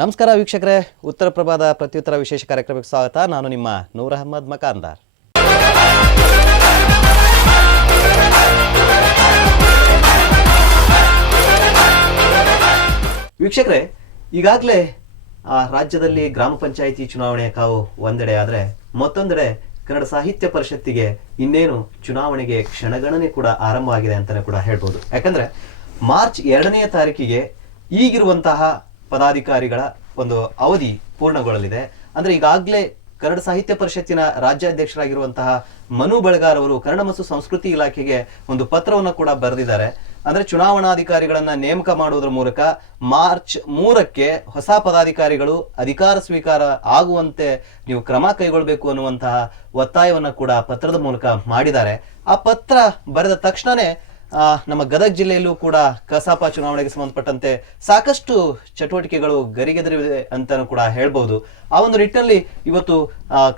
ನಮಸ್ಕಾರ ವೀಕ್ಷಕರೇ, ಉತ್ತರ ಪ್ರಭಾದ ಪ್ರತ್ಯುತ್ತರ ವಿಶೇಷ ಕಾರ್ಯಕ್ರಮಕ್ಕೆ ಸ್ವಾಗತ. ನಾನು ನಿಮ್ಮ ನೂರ್ ಅಹಮದ್ ಮಕಾಂದಾರ್. ವೀಕ್ಷಕರೇ, ಈಗಾಗಲೇ ರಾಜ್ಯದಲ್ಲಿ ಗ್ರಾಮ ಪಂಚಾಯಿತಿ ಚುನಾವಣೆಯ ಕಾವು ಒಂದೆಡೆ ಆದರೆ ಮತ್ತೊಂದೆಡೆ ಕನ್ನಡ ಸಾಹಿತ್ಯ ಪರಿಷತ್ತಿಗೆ ಇನ್ನೇನು ಚುನಾವಣೆಗೆ ಕ್ಷಣಗಣನೆ ಕೂಡ ಆರಂಭ ಆಗಿದೆ ಅಂತಲೇ ಕೂಡ ಹೇಳ್ಬೋದು. ಯಾಕಂದ್ರೆ ಮಾರ್ಚ್ 2ನೇ ತಾರೀಕಿಗೆ ಈಗಿರುವಂತಹ ಪದಾಧಿಕಾರಿಗಳ ಒಂದು ಅವಧಿ ಪೂರ್ಣಗೊಳ್ಳಲಿದೆ. ಅಂದ್ರೆ ಈಗಾಗಲೇ ಕನ್ನಡ ಸಾಹಿತ್ಯ ಪರಿಷತ್ತಿನ ರಾಜ್ಯಾಧ್ಯಕ್ಷರಾಗಿರುವಂತಹ ಮನು ಬೆಳಗಾರ್ ಅವರು ಕನ್ನಡ ಮತ್ತು ಸಂಸ್ಕೃತಿ ಇಲಾಖೆಗೆ ಒಂದು ಪತ್ರವನ್ನು ಕೂಡ ಬರೆದಿದ್ದಾರೆ. ಅಂದ್ರೆ ಚುನಾವಣಾಧಿಕಾರಿಗಳನ್ನ ನೇಮಕ ಮಾಡುವುದರ ಮೂಲಕ ಮಾರ್ಚ್ 3ಕ್ಕೆ ಹೊಸ ಪದಾಧಿಕಾರಿಗಳು ಅಧಿಕಾರ ಸ್ವೀಕಾರ ಆಗುವಂತೆ ನೀವು ಕ್ರಮ ಕೈಗೊಳ್ಳಬೇಕು ಅನ್ನುವಂತಹ ಒತ್ತಾಯವನ್ನ ಕೂಡ ಪತ್ರದ ಮೂಲಕ ಮಾಡಿದ್ದಾರೆ. ಆ ಪತ್ರ ಬರೆದ ತಕ್ಷಣನೇ ನಮ್ಮ ಗದಗ ಜಿಲ್ಲೆಯಲ್ಲೂ ಕೂಡ ಕಸಾಪ ಚುನಾವಣೆಗೆ ಸಂಬಂಧಪಟ್ಟಂತೆ ಸಾಕಷ್ಟು ಚಟುವಟಿಕೆಗಳು ಗರಿಗೆದರಿವೆ ಅಂತಾನು ಕೂಡ ಹೇಳ್ಬಹುದು. ಆ ಒಂದು ನಿಟ್ಟಿನಲ್ಲಿ ಇವತ್ತು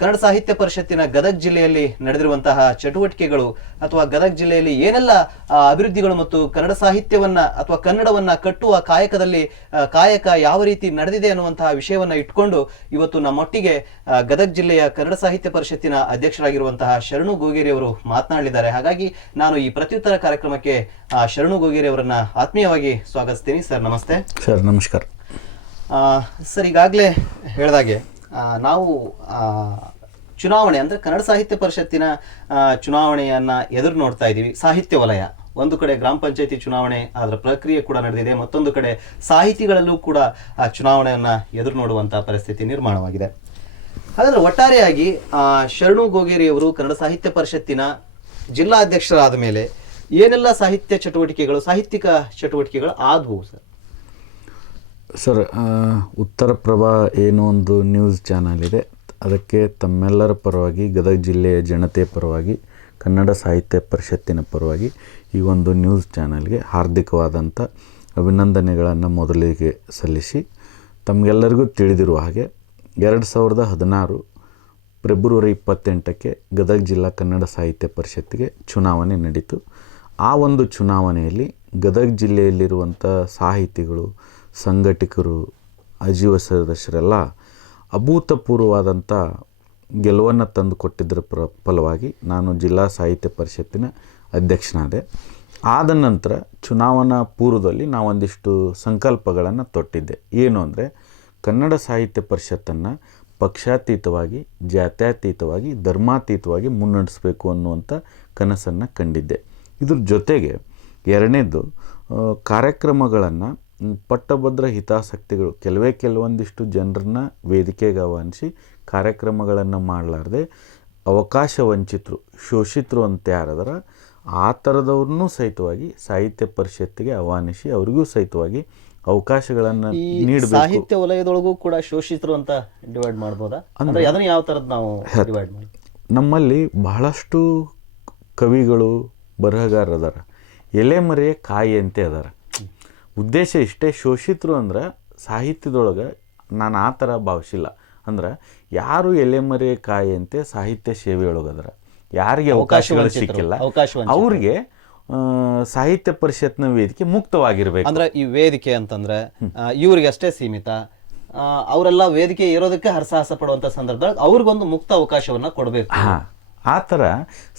ಕನ್ನಡ ಸಾಹಿತ್ಯ ಪರಿಷತ್ತಿನ ಗದಗ ಜಿಲ್ಲೆಯಲ್ಲಿ ನಡೆದಿರುವಂತಹ ಚಟುವಟಿಕೆಗಳು ಅಥವಾ ಗದಗ ಜಿಲ್ಲೆಯಲ್ಲಿ ಏನೆಲ್ಲ ಅಭಿವೃದ್ಧಿಗಳು ಮತ್ತು ಕನ್ನಡ ಸಾಹಿತ್ಯವನ್ನ ಅಥವಾ ಕನ್ನಡವನ್ನ ಕಟ್ಟುವ ಕಾಯಕದಲ್ಲಿ ಕಾಯಕ ಯಾವ ರೀತಿ ನಡೆದಿದೆ ಅನ್ನುವಂತಹ ವಿಷಯವನ್ನ ಇಟ್ಕೊಂಡು ಇವತ್ತು ನಮ್ಮೊಟ್ಟಿಗೆ ಗದಗ ಜಿಲ್ಲೆಯ ಕನ್ನಡ ಸಾಹಿತ್ಯ ಪರಿಷತ್ತಿನ ಅಧ್ಯಕ್ಷರಾಗಿರುವಂತಹ ಶರಣು ಗೋಗೇರಿ ಅವರು ಮಾತನಾಡಲಿದ್ದಾರೆ. ಹಾಗಾಗಿ ನಾನು ಈ ಪ್ರತ್ಯುತ್ತರ ಕಾರ್ಯಕ್ರಮಕ್ಕೆ ಶರಣು ಗೋಗೇರಿ ಅವರನ್ನ ಆತ್ಮೀಯವಾಗಿ ಸ್ವಾಗತಿಸ್ತೀನಿ. ಸರ್ ನಮಸ್ತೆ. ಸರ್ ನಮಸ್ಕಾರ. ಸರ್, ಈಗಾಗಲೇ ಹೇಳಿದಾಗೆ ನಾವು ಚುನಾವಣೆ ಅಂದ್ರೆ ಕನ್ನಡ ಸಾಹಿತ್ಯ ಪರಿಷತ್ತಿನ ಚುನಾವಣೆಯನ್ನ ಎದುರು ನೋಡ್ತಾ ಇದ್ದೀವಿ. ಸಾಹಿತ್ಯ ವಲಯ ಒಂದು ಕಡೆ ಗ್ರಾಮ ಪಂಚಾಯತಿ ಚುನಾವಣೆ ಅದರ ಪ್ರಕ್ರಿಯೆ ಕೂಡ ನಡೆದಿದೆ, ಮತ್ತೊಂದು ಕಡೆ ಸಾಹಿತಿಗಳಲ್ಲೂ ಕೂಡ ಚುನಾವಣೆಯನ್ನ ಎದುರು ನೋಡುವಂತಹ ಪರಿಸ್ಥಿತಿ ನಿರ್ಮಾಣವಾಗಿದೆ. ಹಾಗಾದ್ರೆ ಒಟ್ಟಾರೆಯಾಗಿ ಶರಣು ಗೋಗೇರಿ ಅವರು ಕನ್ನಡ ಸಾಹಿತ್ಯ ಪರಿಷತ್ತಿನ ಜಿಲ್ಲಾಧ್ಯಕ್ಷರಾದ ಮೇಲೆ ಏನೆಲ್ಲ ಸಾಹಿತ್ಯ ಚಟುವಟಿಕೆಗಳು, ಸಾಹಿತ್ಯಿಕ ಚಟುವಟಿಕೆಗಳು ಆದವು ಸರ್? ಸರ್, ಉತ್ತರ ಪ್ರಭಾ ಏನೋ ಒಂದು ನ್ಯೂಸ್ ಚಾನಲ್ ಇದೆ, ಅದಕ್ಕೆ ತಮ್ಮೆಲ್ಲರ ಪರವಾಗಿ ಗದಗ ಜಿಲ್ಲೆಯ ಜನತೆಯ ಪರವಾಗಿ ಕನ್ನಡ ಸಾಹಿತ್ಯ ಪರಿಷತ್ತಿನ ಪರವಾಗಿ ಈ ಒಂದು ನ್ಯೂಸ್ ಚಾನಲ್ಗೆ ಹಾರ್ದಿಕವಾದಂಥ ಅಭಿನಂದನೆಗಳನ್ನು ಮೊದಲಿಗೆ ಸಲ್ಲಿಸಿ, ತಮಗೆಲ್ಲರಿಗೂ ತಿಳಿದಿರುವ ಹಾಗೆ 2016 ಫೆಬ್ರವರಿ 28ಕ್ಕೆ ಗದಗ ಜಿಲ್ಲಾ ಕನ್ನಡ ಸಾಹಿತ್ಯ ಪರಿಷತ್ತಿಗೆ ಚುನಾವಣೆ ನಡೀತು. ಆ ಒಂದು ಚುನಾವಣೆಯಲ್ಲಿ ಗದಗ ಜಿಲ್ಲೆಯಲ್ಲಿರುವಂಥ ಸಾಹಿತಿಗಳು, ಸಂಘಟಕರು, ಅಜೀವ ಸದಸ್ಯರೆಲ್ಲ ಅಭೂತಪೂರ್ವವಾದಂಥ ಗೆಲುವನ್ನು ತಂದು ಕೊಟ್ಟಿದ್ದರ ಫಲವಾಗಿ ನಾನು ಜಿಲ್ಲಾ ಸಾಹಿತ್ಯ ಪರಿಷತ್ತಿನ ಅಧ್ಯಕ್ಷನಾದೆ. ಆದ ನಂತರ ಚುನಾವಣಾ ಪೂರ್ವದಲ್ಲಿ ನಾವೊಂದಿಷ್ಟು ಸಂಕಲ್ಪಗಳನ್ನು ತೊಟ್ಟಿದ್ದೆ. ಏನು ಅಂದರೆ, ಕನ್ನಡ ಸಾಹಿತ್ಯ ಪರಿಷತ್ತನ್ನು ಪಕ್ಷಾತೀತವಾಗಿ, ಜಾತ್ಯತೀತವಾಗಿ, ಧರ್ಮಾತೀತವಾಗಿ ಮುನ್ನಡೆಸಬೇಕು ಅನ್ನುವಂಥ ಕನಸನ್ನು ಕಂಡಿದ್ದೆ. ಇದ್ರ ಜೊತೆಗೆ ಎರಡನೇದು, ಕಾರ್ಯಕ್ರಮಗಳನ್ನು ಪಟ್ಟಭದ್ರ ಹಿತಾಸಕ್ತಿಗಳು ಕೆಲವೊಂದಿಷ್ಟು ಜನರನ್ನ ವೇದಿಕೆಗೆ ಆಹ್ವಾನಿಸಿ ಕಾರ್ಯಕ್ರಮಗಳನ್ನು ಮಾಡಲಾರ್ದೆ ಅವಕಾಶ ವಂಚಿತರು, ಶೋಷಿತರು ಅಂತ ಯಾರದರ ಆ ಥರದವ್ರನ್ನೂ ಸಹಿತವಾಗಿ ಸಾಹಿತ್ಯ ಪರಿಷತ್ತಿಗೆ ಆಹ್ವಾನಿಸಿ ಅವರಿಗೂ ಸಹಿತವಾಗಿ ಅವಕಾಶಗಳನ್ನು ನೀಡಬೇಕು. ಸಾಹಿತ್ಯ ವಲಯದೊಳಗೂ ಕೂಡ ಶೋಷಿತರು ಅಂತ ಡಿವೈಡ್ ಮಾಡ್ಬೋದಾ? ಅಂದ್ರೆ ಅದನ್ನ ಯಾವ ಥರದ್ದು ನಾವು ಡಿವೈಡ್ ಮಾಡ್ತೀವಿ? ನಮ್ಮಲ್ಲಿ ಬಹಳಷ್ಟು ಕವಿಗಳು, ಬರಹಗಾರರು ಅದಾರ, ಎಲೆಮರೆಯ ಕಾಯಿ ಅಂತೆ ಅದಾರ. ಉದ್ದೇಶ ಇಷ್ಟೇ, ಶೋಷಿತರು ಅಂದ್ರೆ ಸಾಹಿತ್ಯದೊಳಗೆ ನಾನು ಆ ಥರ ಭಾವಿಸಿಲ್ಲ. ಅಂದ್ರೆ ಯಾರು ಎಲೆಮರೆಯ ಕಾಯಿ ಅಂತೆ ಸಾಹಿತ್ಯ ಸೇವೆಯೊಳಗದಾರ, ಯಾರಿಗೆ ಅವಕಾಶಗಳು ಸಿಕ್ಕಿಲ್ಲ ಅವ್ರಿಗೆ ಸಾಹಿತ್ಯ ಪರಿಷತ್ನ ವೇದಿಕೆ ಮುಕ್ತವಾಗಿರ್ಬೇಕು. ಅಂದ್ರೆ ಈ ವೇದಿಕೆ ಅಂತಂದ್ರೆ ಇವ್ರಿಗೆ ಅಷ್ಟೇ ಸೀಮಿತ, ಅವರೆಲ್ಲ ವೇದಿಕೆ ಇರೋದಕ್ಕೆ ಹರಸಾಹಸ ಪಡುವಂತ ಸಂದರ್ಭದಲ್ಲಿ ಅವ್ರಿಗೊಂದು ಮುಕ್ತ ಅವಕಾಶವನ್ನ ಕೊಡಬೇಕು. ಆ ಥರ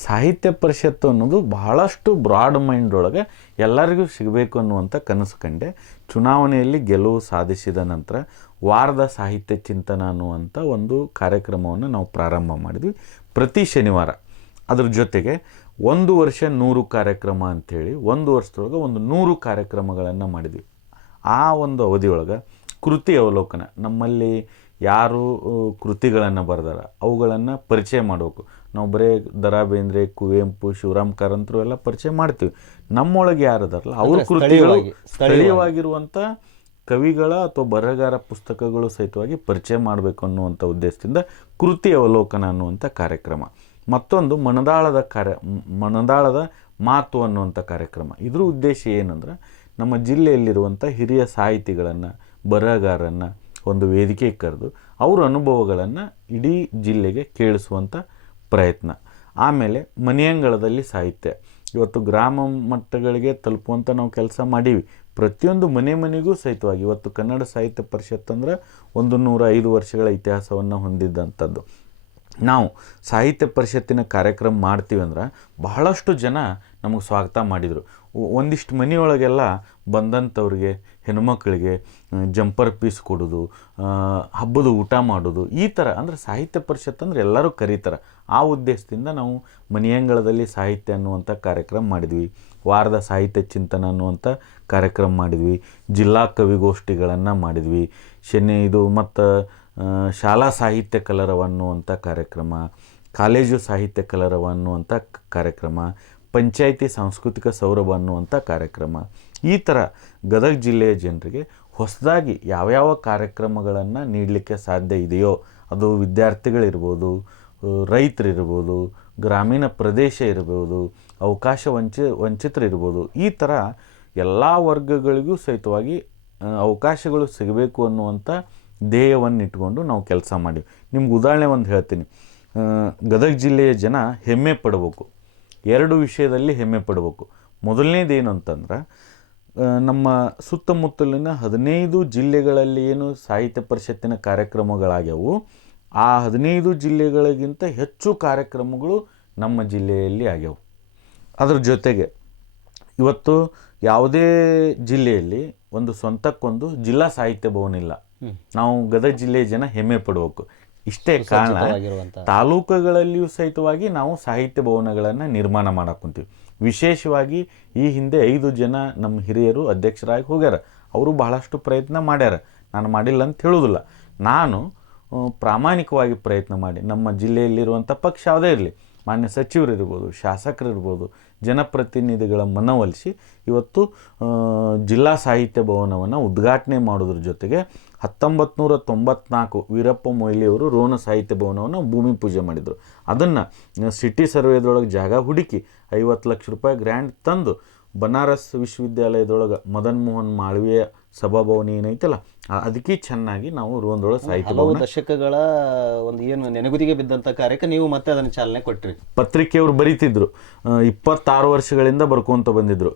ಸಾಹಿತ್ಯ ಪರಿಷತ್ತು ಅನ್ನೋದು ಬಹಳಷ್ಟು ಬ್ರಾಡ್ ಮೈಂಡ್ ಒಳಗೆ ಎಲ್ಲರಿಗೂ ಸಿಗಬೇಕು ಅನ್ನುವಂಥ ಕನಸು ಕಂಡೆ. ಚುನಾವಣೆಯಲ್ಲಿ ಗೆಲುವು ಸಾಧಿಸಿದ ನಂತರ ವಾರದ ಸಾಹಿತ್ಯ ಚಿಂತನ ಅನ್ನುವಂಥ ಒಂದು ಕಾರ್ಯಕ್ರಮವನ್ನು ನಾವು ಪ್ರಾರಂಭ ಮಾಡಿದ್ವಿ ಪ್ರತಿ ಶನಿವಾರ. ಅದ್ರ ಜೊತೆಗೆ 1 ವರ್ಷ 100 ಕಾರ್ಯಕ್ರಮ ಅಂಥೇಳಿ 1 ವರ್ಷದೊಳಗೆ ಒಂದು 100 ಕಾರ್ಯಕ್ರಮಗಳನ್ನು ಮಾಡಿದ್ವಿ. ಆ ಒಂದು ಅವಧಿಯೊಳಗೆ ಕೃತಿ ಅವಲೋಕನ, ನಮ್ಮಲ್ಲಿ ಯಾರು ಕೃತಿಗಳನ್ನು ಬರೆದಾರ ಅವುಗಳನ್ನು ಪರಿಚಯ ಮಾಡಬೇಕು. ನಾವು ಬರೀ ದ.ರಾ. ಬೇಂದ್ರೆ, ಕುವೆಂಪು, ಶಿವರಾಮ್ ಕಾರಂತರು ಎಲ್ಲ ಪರಿಚಯ ಮಾಡ್ತೀವಿ. ನಮ್ಮೊಳಗೆ ಯಾರದಾರಲ್ಲ ಅವ್ರ ಕೃತಿಗಳು, ಸ್ಥಳೀಯವಾಗಿರುವಂಥ ಕವಿಗಳ ಅಥವಾ ಬರಹಗಾರ ಪುಸ್ತಕಗಳು ಸಹಿತವಾಗಿ ಪರಿಚಯ ಮಾಡಬೇಕು ಅನ್ನುವಂಥ ಉದ್ದೇಶದಿಂದ ಕೃತಿ ಅವಲೋಕನ ಅನ್ನುವಂಥ ಕಾರ್ಯಕ್ರಮ. ಮತ್ತೊಂದು ಮನದಾಳದ ಮಾತು ಅನ್ನುವಂಥ ಕಾರ್ಯಕ್ರಮ. ಇದ್ರ ಉದ್ದೇಶ ಏನಂದ್ರೆ, ನಮ್ಮ ಜಿಲ್ಲೆಯಲ್ಲಿರುವಂಥ ಹಿರಿಯ ಸಾಹಿತಿಗಳನ್ನು, ಬರಹಗಾರನ್ನು ಒಂದು ವೇದಿಕೆಗೆ ಕರೆದು ಅವ್ರ ಅನುಭವಗಳನ್ನು ಇಡೀ ಜಿಲ್ಲೆಗೆ ಕೇಳಿಸುವಂಥ ಪ್ರಯತ್ನ. ಆಮೇಲೆ ಮನೆಯಂಗಳದಲ್ಲಿ ಸಾಹಿತ್ಯ, ಇವತ್ತು ಗ್ರಾಮ ಮಟ್ಟಗಳಿಗೆ ತಲುಪುವಂಥ ನಾವು ಕೆಲಸ ಮಾಡೀವಿ. ಪ್ರತಿಯೊಂದು ಮನೆಗೂ ಸಹಿತವಾಗಿ ಇವತ್ತು ಕನ್ನಡ ಸಾಹಿತ್ಯ ಪರಿಷತ್ ಅಂದರೆ 105 ವರ್ಷಗಳ ಇತಿಹಾಸವನ್ನು ಹೊಂದಿದ್ದಂಥದ್ದು. ನಾವು ಸಾಹಿತ್ಯ ಪರಿಷತ್ತಿನ ಕಾರ್ಯಕ್ರಮ ಮಾಡ್ತೀವಿ ಅಂದ್ರೆ ಬಹಳಷ್ಟು ಜನ ನಮಗೆ ಸ್ವಾಗತ ಮಾಡಿದರು. ಒಂದಿಷ್ಟು ಮನೆಯೊಳಗೆಲ್ಲ ಬಂದಂಥವ್ರಿಗೆ ಹೆಣ್ಮಕ್ಳಿಗೆ ಜಂಪರ್ ಪೀಸ್ ಕೊಡೋದು, ಹಬ್ಬದ ಊಟ ಮಾಡೋದು, ಈ ಥರ ಅಂದರೆ ಸಾಹಿತ್ಯ ಪರಿಷತ್ ಅಂದರೆ ಎಲ್ಲರೂ ಕರೀತಾರೆ. ಆ ಉದ್ದೇಶದಿಂದ ನಾವು ಮನೆಯಂಗಳದಲ್ಲಿ ಸಾಹಿತ್ಯ ಅನ್ನುವಂಥ ಕಾರ್ಯಕ್ರಮ ಮಾಡಿದ್ವಿ. ವಾರದ ಸಾಹಿತ್ಯ ಚಿಂತನ ಅನ್ನುವಂಥ ಕಾರ್ಯಕ್ರಮ ಮಾಡಿದ್ವಿ. ಜಿಲ್ಲಾ ಕವಿಗೋಷ್ಠಿಗಳನ್ನು ಮಾಡಿದ್ವಿ. ಮತ್ತು ಶಾಲಾ ಸಾಹಿತ್ಯ ಕಲರವ ಅನ್ನುವಂಥ ಕಾರ್ಯಕ್ರಮ, ಕಾಲೇಜು ಸಾಹಿತ್ಯ ಕಲರವ ಅನ್ನುವಂಥ ಕಾರ್ಯಕ್ರಮ, ಪಂಚಾಯಿತಿ ಸಾಂಸ್ಕೃತಿಕ ಸೌರಭ ಅನ್ನುವಂಥ ಕಾರ್ಯಕ್ರಮ. ಈ ಥರ ಗದಗ ಜಿಲ್ಲೆಯ ಜನರಿಗೆ ಹೊಸದಾಗಿ ಯಾವ್ಯಾವ ಕಾರ್ಯಕ್ರಮಗಳನ್ನು ನೀಡಲಿಕ್ಕೆ ಸಾಧ್ಯ ಇದೆಯೋ, ಅದು ವಿದ್ಯಾರ್ಥಿಗಳಿರ್ಬೋದು, ರೈತರಿರ್ಬೋದು, ಗ್ರಾಮೀಣ ಪ್ರದೇಶ ಇರ್ಬೋದು, ಅವಕಾಶ ವಂಚಿತರಿರ್ಬೋದು, ಈ ಥರ ಎಲ್ಲ ವರ್ಗಗಳಿಗೂ ಸಹಿತವಾಗಿ ಅವಕಾಶಗಳು ಸಿಗಬೇಕು ಅನ್ನುವಂಥ ಧ್ಯೇಯವನ್ನು ಇಟ್ಕೊಂಡು ನಾವು ಕೆಲಸ ಮಾಡಿವಿ. ನಿಮ್ಗೆ ಉದಾಹರಣೆ ಒಂದು ಹೇಳ್ತೀನಿ. ಗದಗ ಜಿಲ್ಲೆಯ ಜನ ಹೆಮ್ಮೆ ಪಡಬೇಕು, 2 ವಿಷಯದಲ್ಲಿ ಹೆಮ್ಮೆ ಪಡಬೇಕು. ಮೊದಲನೇದೇನು ಅಂತಂದ್ರೆ, ನಮ್ಮ ಸುತ್ತಮುತ್ತಲಿನ 15 ಜಿಲ್ಲೆಗಳಲ್ಲಿ ಏನು ಸಾಹಿತ್ಯ ಪರಿಷತ್ತಿನ ಕಾರ್ಯಕ್ರಮಗಳಾಗ್ಯವು, ಆ 15 ಜಿಲ್ಲೆಗಳಿಗಿಂತ ಹೆಚ್ಚು ಕಾರ್ಯಕ್ರಮಗಳು ನಮ್ಮ ಜಿಲ್ಲೆಯಲ್ಲಿ ಆಗ್ಯವು. ಅದ್ರ ಜೊತೆಗೆ ಇವತ್ತು ಯಾವುದೇ ಜಿಲ್ಲೆಯಲ್ಲಿ ಒಂದು ಸ್ವಂತಕ್ಕೊಂದು ಜಿಲ್ಲಾ ಸಾಹಿತ್ಯ ಭವನ ಇಲ್ಲ. ನಾವು ಗದಗ ಜಿಲ್ಲೆಯ ಜನ ಹೆಮ್ಮೆ ಪಡಬೇಕು. ಇಷ್ಟೇ ಕಾರಣ ತಾಲೂಕುಗಳಲ್ಲಿಯೂ ಸಹಿತವಾಗಿ ನಾವು ಸಾಹಿತ್ಯ ಭವನಗಳನ್ನು ನಿರ್ಮಾಣ ಮಾಡಕ್ಕಂತೀವಿ. ವಿಶೇಷವಾಗಿ ಈ ಹಿಂದೆ 5 ಜನ ನಮ್ಮ ಹಿರಿಯರು ಅಧ್ಯಕ್ಷರಾಗಿ ಹೋಗ್ಯಾರ. ಅವರು ಬಹಳಷ್ಟು ಪ್ರಯತ್ನ ಮಾಡ್ಯಾರ, ನಾನು ಮಾಡಿಲ್ಲ ಅಂತ ಹೇಳೋದಿಲ್ಲ. ನಾನು ಪ್ರಾಮಾಣಿಕವಾಗಿ ಪ್ರಯತ್ನ ಮಾಡಿ ನಮ್ಮ ಜಿಲ್ಲೆಯಲ್ಲಿರುವಂಥ ಪಕ್ಷ ಯಾವುದೇ ಇರಲಿ, ಮಾನ್ಯ ಸಚಿವರಿರ್ಬೋದು, ಶಾಸಕರಿರ್ಬೋದು, ಜನಪ್ರತಿನಿಧಿಗಳ ಮನವೊಲಿಸಿ ಇವತ್ತು ಜಿಲ್ಲಾ ಸಾಹಿತ್ಯ ಭವನವನ್ನು ಉದ್ಘಾಟನೆ ಮಾಡೋದ್ರ ಜೊತೆಗೆ 1994 ವೀರಪ್ಪ ಮೊಯ್ಲಿಯವರು ರೋಣ ಸಾಹಿತ್ಯ ಭವನವನ್ನು ಭೂಮಿ ಪೂಜೆ ಮಾಡಿದರು. ಅದನ್ನು ಸಿಟಿ ಸರ್ವೇದೊಳಗೆ ಜಾಗ ಹುಡುಕಿ 50 ಲಕ್ಷ ರೂಪಾಯಿ ಗ್ರ್ಯಾಂಟ್ ತಂದು ಬನಾರಸ್ ವಿಶ್ವವಿದ್ಯಾಲಯದೊಳಗೆ ಮದನ್ ಮೋಹನ್ ಮಾಳವೀಯ ಸಭಾಭವನ ಏನೈತಲ್ಲ, ಅದಕ್ಕೆ ಚೆನ್ನಾಗಿ ನಾವು ರೋಣದೊಳಗೆ ಸಾಹಿತ್ಯ ಭವನ ದಶಕಗಳ ಒಂದು ಏನು ನೆನಗುದಿಗೆ ಬಿದ್ದಂಥ ಕಾರ್ಯಕ್ಕೆ ನೀವು ಮತ್ತೆ ಅದನ್ನು ಚಾಲನೆ ಕೊಟ್ಟಿರಿ. ಪತ್ರಿಕೆಯವರು ಬರೀತಿದ್ರು, 26 ವರ್ಷಗಳಿಂದ ಬರ್ಕೊಂತ ಬಂದಿದ್ರು.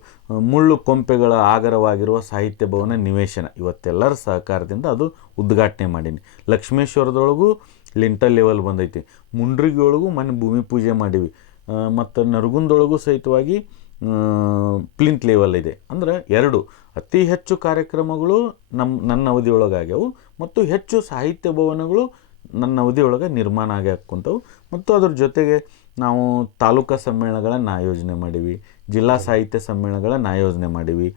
ಮುಳ್ಳು ಕೊಂಪೆಗಳ ಆಗರವಾಗಿರುವ ಸಾಹಿತ್ಯ ಭವನ ನಿವೇಶನ ಇವತ್ತೆಲ್ಲರ ಸಹಕಾರದಿಂದ ಅದು ಉದ್ಘಾಟನೆ ಮಾಡೀನಿ. ಲಕ್ಷ್ಮೇಶ್ವರದೊಳಗೂ ಲಿಂಟಲ್ ಲೆವೆಲ್ ಬಂದೈತಿ. ಮುಂಡ್ರಿಗೊಳಗೂ ಮನೆ ಭೂಮಿ ಪೂಜೆ ಮಾಡೀವಿ. ಮತ್ತು ನರಗುಂದೊಳಗೂ ಸಹಿತವಾಗಿ ಪ್ಲಿಂತ್ ಲೆವೆಲ್ ಇದೆ. ಅಂದರೆ 2 ಅತಿ ಹೆಚ್ಚು ಕಾರ್ಯಕ್ರಮಗಳು ನನ್ನ ಅವಧಿಯೊಳಗಾಗ್ಯವು ಮತ್ತು ಹೆಚ್ಚು ಸಾಹಿತ್ಯ ಭವನಗಳು ನನ್ನ ಅವಧಿಯೊಳಗೆ ನಿರ್ಮಾಣ ಆಗ್ಯಾಕುಂತವು. ಮತ್ತು ಅದ್ರ ಜೊತೆಗೆ ನಾವು ತಾಲೂಕಾ ಸಮ್ಮೇಳನಗಳನ್ನು ಆಯೋಜನೆ ಮಾಡೀವಿ, ಜಿಲ್ಲಾ ಸಾಹಿತ್ಯ ಸಮ್ಮೇಳನಗಳನ್ನು ಆಯೋಜನೆ ಮಾಡೀವಿ.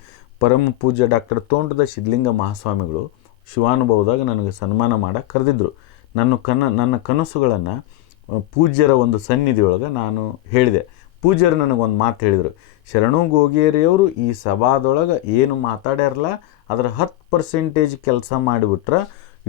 ಪರಮ ಪೂಜ್ಯ ಡಾಕ್ಟರ್ ತೋಂಟದ ಸಿದ್ಧಲಿಂಗ ಮಹಾಸ್ವಾಮಿಗಳು ಶಿವಾನುಭವದಾಗ ನನಗೆ ಸನ್ಮಾನ ಮಾಡಕ್ಕೆ ಕರೆದಿದ್ದರು. ನನ್ನ ಕನಸುಗಳನ್ನು ಪೂಜ್ಯರ ಒಂದು ಸನ್ನಿಧಿಯೊಳಗೆ ನಾನು ಹೇಳಿದೆ. ಪೂಜ್ಯರು ನನಗೊಂದು ಮಾತು ಹೇಳಿದರು, ಶರಣು ಗೋಗೇರಿಯವರು ಈ ಸಭಾದೊಳಗೆ ಏನು ಮಾತಾಡ್ಯಾರಲ್ಲ ಅದರ 10% ಕೆಲಸ ಮಾಡಿಬಿಟ್ರೆ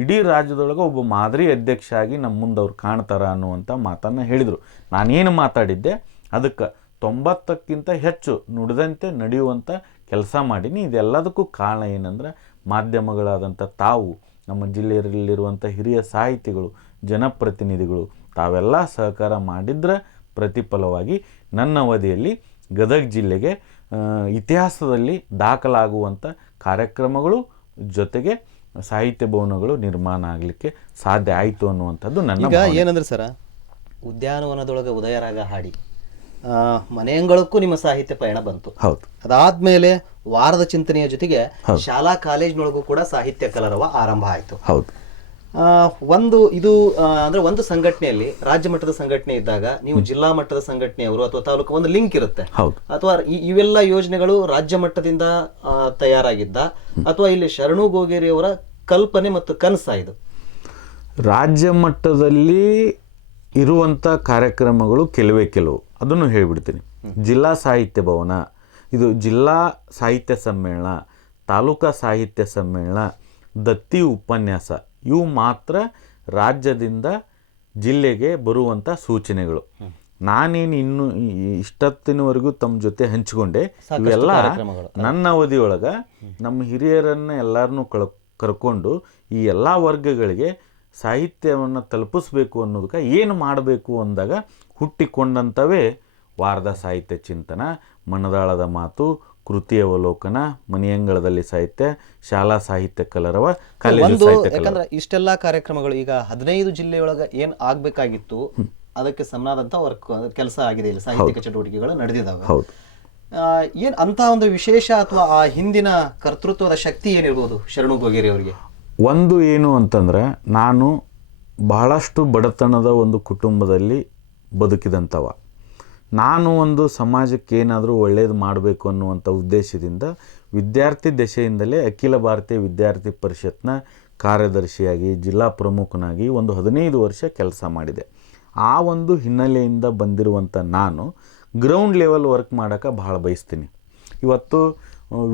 ಇಡೀ ರಾಜ್ಯದೊಳಗೆ ಒಬ್ಬ ಮಾದರಿ ಅಧ್ಯಕ್ಷ ಆಗಿ ನಮ್ಮ ಮುಂದೆ ಅವ್ರು ಕಾಣ್ತಾರ ಅನ್ನುವಂಥ ಮಾತನ್ನು ಹೇಳಿದರು. ನಾನೇನು ಮಾತಾಡಿದ್ದೆ ಅದಕ್ಕೆ 90ಕ್ಕಿಂತ ಹೆಚ್ಚು ನುಡಿದಂತೆ ನಡೆಯುವಂಥ ಕೆಲಸ ಮಾಡೀನಿ. ಇದೆಲ್ಲದಕ್ಕೂ ಕಾರಣ ಏನಂದ್ರೆ, ಮಾಧ್ಯಮಗಳಾದಂಥ ತಾವು, ನಮ್ಮ ಜಿಲ್ಲೆಯಲ್ಲಿರುವಂಥ ಹಿರಿಯ ಸಾಹಿತಿಗಳು, ಜನಪ್ರತಿನಿಧಿಗಳು ತಾವೆಲ್ಲ ಸಹಕಾರ ಮಾಡಿದ್ರೆ ಪ್ರತಿಫಲವಾಗಿ ನನ್ನ ಅವಧಿಯಲ್ಲಿ ಗದಗ ಜಿಲ್ಲೆಗೆ ಇತಿಹಾಸದಲ್ಲಿ ದಾಖಲಾಗುವಂಥ ಕಾರ್ಯಕ್ರಮಗಳು ಜೊತೆಗೆ ಸಾಹಿತ್ಯ ಭವನಗಳು ನಿರ್ಮಾಣ ಆಗಲಿಕ್ಕೆ ಸಾಧ್ಯ ಆಯಿತು ಅನ್ನುವಂಥದ್ದು ನನ್ನ. ಈಗ ಏನಂದ್ರೆ ಸರ, ಉದ್ಯಾನವನದೊಳಗೆ ಉದಯರಾಗ ಹಾಡಿ ಮನೆಯಂಗಳಕ್ಕೂ ನಿಮ್ಮ ಸಾಹಿತ್ಯ ಪಯಣ ಬಂತು. ಹೌದು. ಅದಾದ್ಮೇಲೆ ವಾರದ ಚಿಂತನೆಯ ಜೊತೆಗೆ ಶಾಲಾ ಕಾಲೇಜಿನೊಳಗೂ ಕೂಡ ಸಾಹಿತ್ಯ ಕಲರವ ಆರಂಭ ಆಯಿತು. ಹೌದು. ಒಂದು ಸಂಘಟನೆಯಲ್ಲಿ ರಾಜ್ಯ ಮಟ್ಟದ ಸಂಘಟನೆ ಇದ್ದಾಗ ನೀವು ಜಿಲ್ಲಾ ಮಟ್ಟದ ಸಂಘಟನೆಯವರು ಅಥವಾ ತಾಲೂಕು ಒಂದು ಲಿಂಕ್ ಇರುತ್ತೆ, ಅಥವಾ ಇವೆಲ್ಲ ಯೋಜನೆಗಳು ರಾಜ್ಯ ಮಟ್ಟದಿಂದ ತಯಾರಾಗಿದ್ದ ಅಥವಾ ಇಲ್ಲಿ ಶರಣು ಗೋಗೇರಿಯವರ ಕಲ್ಪನೆ ಮತ್ತು ಕನಸ? ಇದು ರಾಜ್ಯ ಮಟ್ಟದಲ್ಲಿ ಇರುವಂಥ ಕಾರ್ಯಕ್ರಮಗಳು ಕೆಲವು ಅದನ್ನು ಹೇಳ್ಬಿಡ್ತೀನಿ. ಜಿಲ್ಲಾ ಸಾಹಿತ್ಯ ಭವನ, ಇದು ಜಿಲ್ಲಾ ಸಾಹಿತ್ಯ ಸಮ್ಮೇಳನ, ತಾಲೂಕಾ ಸಾಹಿತ್ಯ ಸಮ್ಮೇಳನ, ದತ್ತಿ ಉಪನ್ಯಾಸ, ಇವು ಮಾತ್ರ ರಾಜ್ಯದಿಂದ ಜಿಲ್ಲೆಗೆ ಬರುವಂಥ ಸೂಚನೆಗಳು. ನಾನೇನು ಇನ್ನು ಇಷ್ಟೊತ್ತಿನವರೆಗೂ ತಮ್ಮ ಜೊತೆ ಹಂಚಿಕೊಂಡೆ. ಇವೆಲ್ಲ ನನ್ನ ಅವಧಿಯೊಳಗೆ ನಮ್ಮ ಹಿರಿಯರನ್ನು ಎಲ್ಲರನ್ನೂ ಕರ್ಕೊಂಡು ಈ ಎಲ್ಲ ವರ್ಗಗಳಿಗೆ ಸಾಹಿತ್ಯವನ್ನು ತಲುಪಿಸ್ಬೇಕು ಅನ್ನೋದಕ್ಕೆ ಏನು ಮಾಡಬೇಕು ಅಂದಾಗ ಹುಟ್ಟಿಕೊಂಡಂಥವೇ ವಾರದ ಸಾಹಿತ್ಯ ಚಿಂತನ, ಮನದಾಳದ ಮಾತು, ಕೃತಿ ಅವಲೋಕನ, ಮನೆಯಂಗಳದಲ್ಲಿ ಸಾಹಿತ್ಯ, ಶಾಲಾ ಸಾಹಿತ್ಯ ಕಲರವ, ಕಾಲೇಜು ಒಂದು ಸಾಹಿತ್ಯ ಕಲರವ. ಯಾಕಂದ್ರೆ ಇಷ್ಟೆಲ್ಲಾ ಕಾರ್ಯಕ್ರಮಗಳು ಈಗ 15 ಜಿಲ್ಲೆಯೊಳಗ ಏನ್ ಆಗ್ಬೇಕಾಗಿತ್ತು ಅದಕ್ಕೆ ಸಮನಾದಂತ ವರ್ಕ್ ಕೆಲಸ ಆಗಿದೆ, ಇಲ್ಲಿ ಸಾಹಿತ್ಯಿಕ ಚಟುವಟಿಕೆಗಳು ನಡೆದಿದ್ದಾವೆ. ಹೌದು. ಏನ್ ಅಂತ ಒಂದು ವಿಶೇಷ ಅಥವಾ ಆ ಹಿಂದಿನ ಕರ್ತೃತ್ವದ ಶಕ್ತಿ ಏನಿರ್ಬೋದು ಶರಣು ಗೋಗೇರಿ ಅವರಿಗೆ? ಒಂದು ಏನು ಅಂತಂದ್ರೆ, ನಾನು ಬಹಳಷ್ಟು ಬಡತನದ ಒಂದು ಕುಟುಂಬದಲ್ಲಿ ಬದುಕಿದಂಥವ. ನಾನು ಒಂದು ಸಮಾಜಕ್ಕೆ ಏನಾದರೂ ಒಳ್ಳೆಯದು ಮಾಡಬೇಕು ಅನ್ನುವಂಥ ಉದ್ದೇಶದಿಂದ ವಿದ್ಯಾರ್ಥಿ ದಶೆಯಿಂದಲೇ ಅಖಿಲ ಭಾರತೀಯ ವಿದ್ಯಾರ್ಥಿ ಪರಿಷತ್ನ ಕಾರ್ಯದರ್ಶಿಯಾಗಿ, ಜಿಲ್ಲಾ ಪ್ರಮುಖನಾಗಿ ಒಂದು 15 ವರ್ಷ ಕೆಲಸ ಮಾಡಿದೆ. ಆ ಒಂದು ಹಿನ್ನೆಲೆಯಿಂದ ಬಂದಿರುವಂಥ ನಾನು ಗ್ರೌಂಡ್ ಲೆವೆಲ್ ವರ್ಕ್ ಮಾಡೋಕ್ಕೆ ಭಾಳ ಬಯಸ್ತೀನಿ. ಇವತ್ತು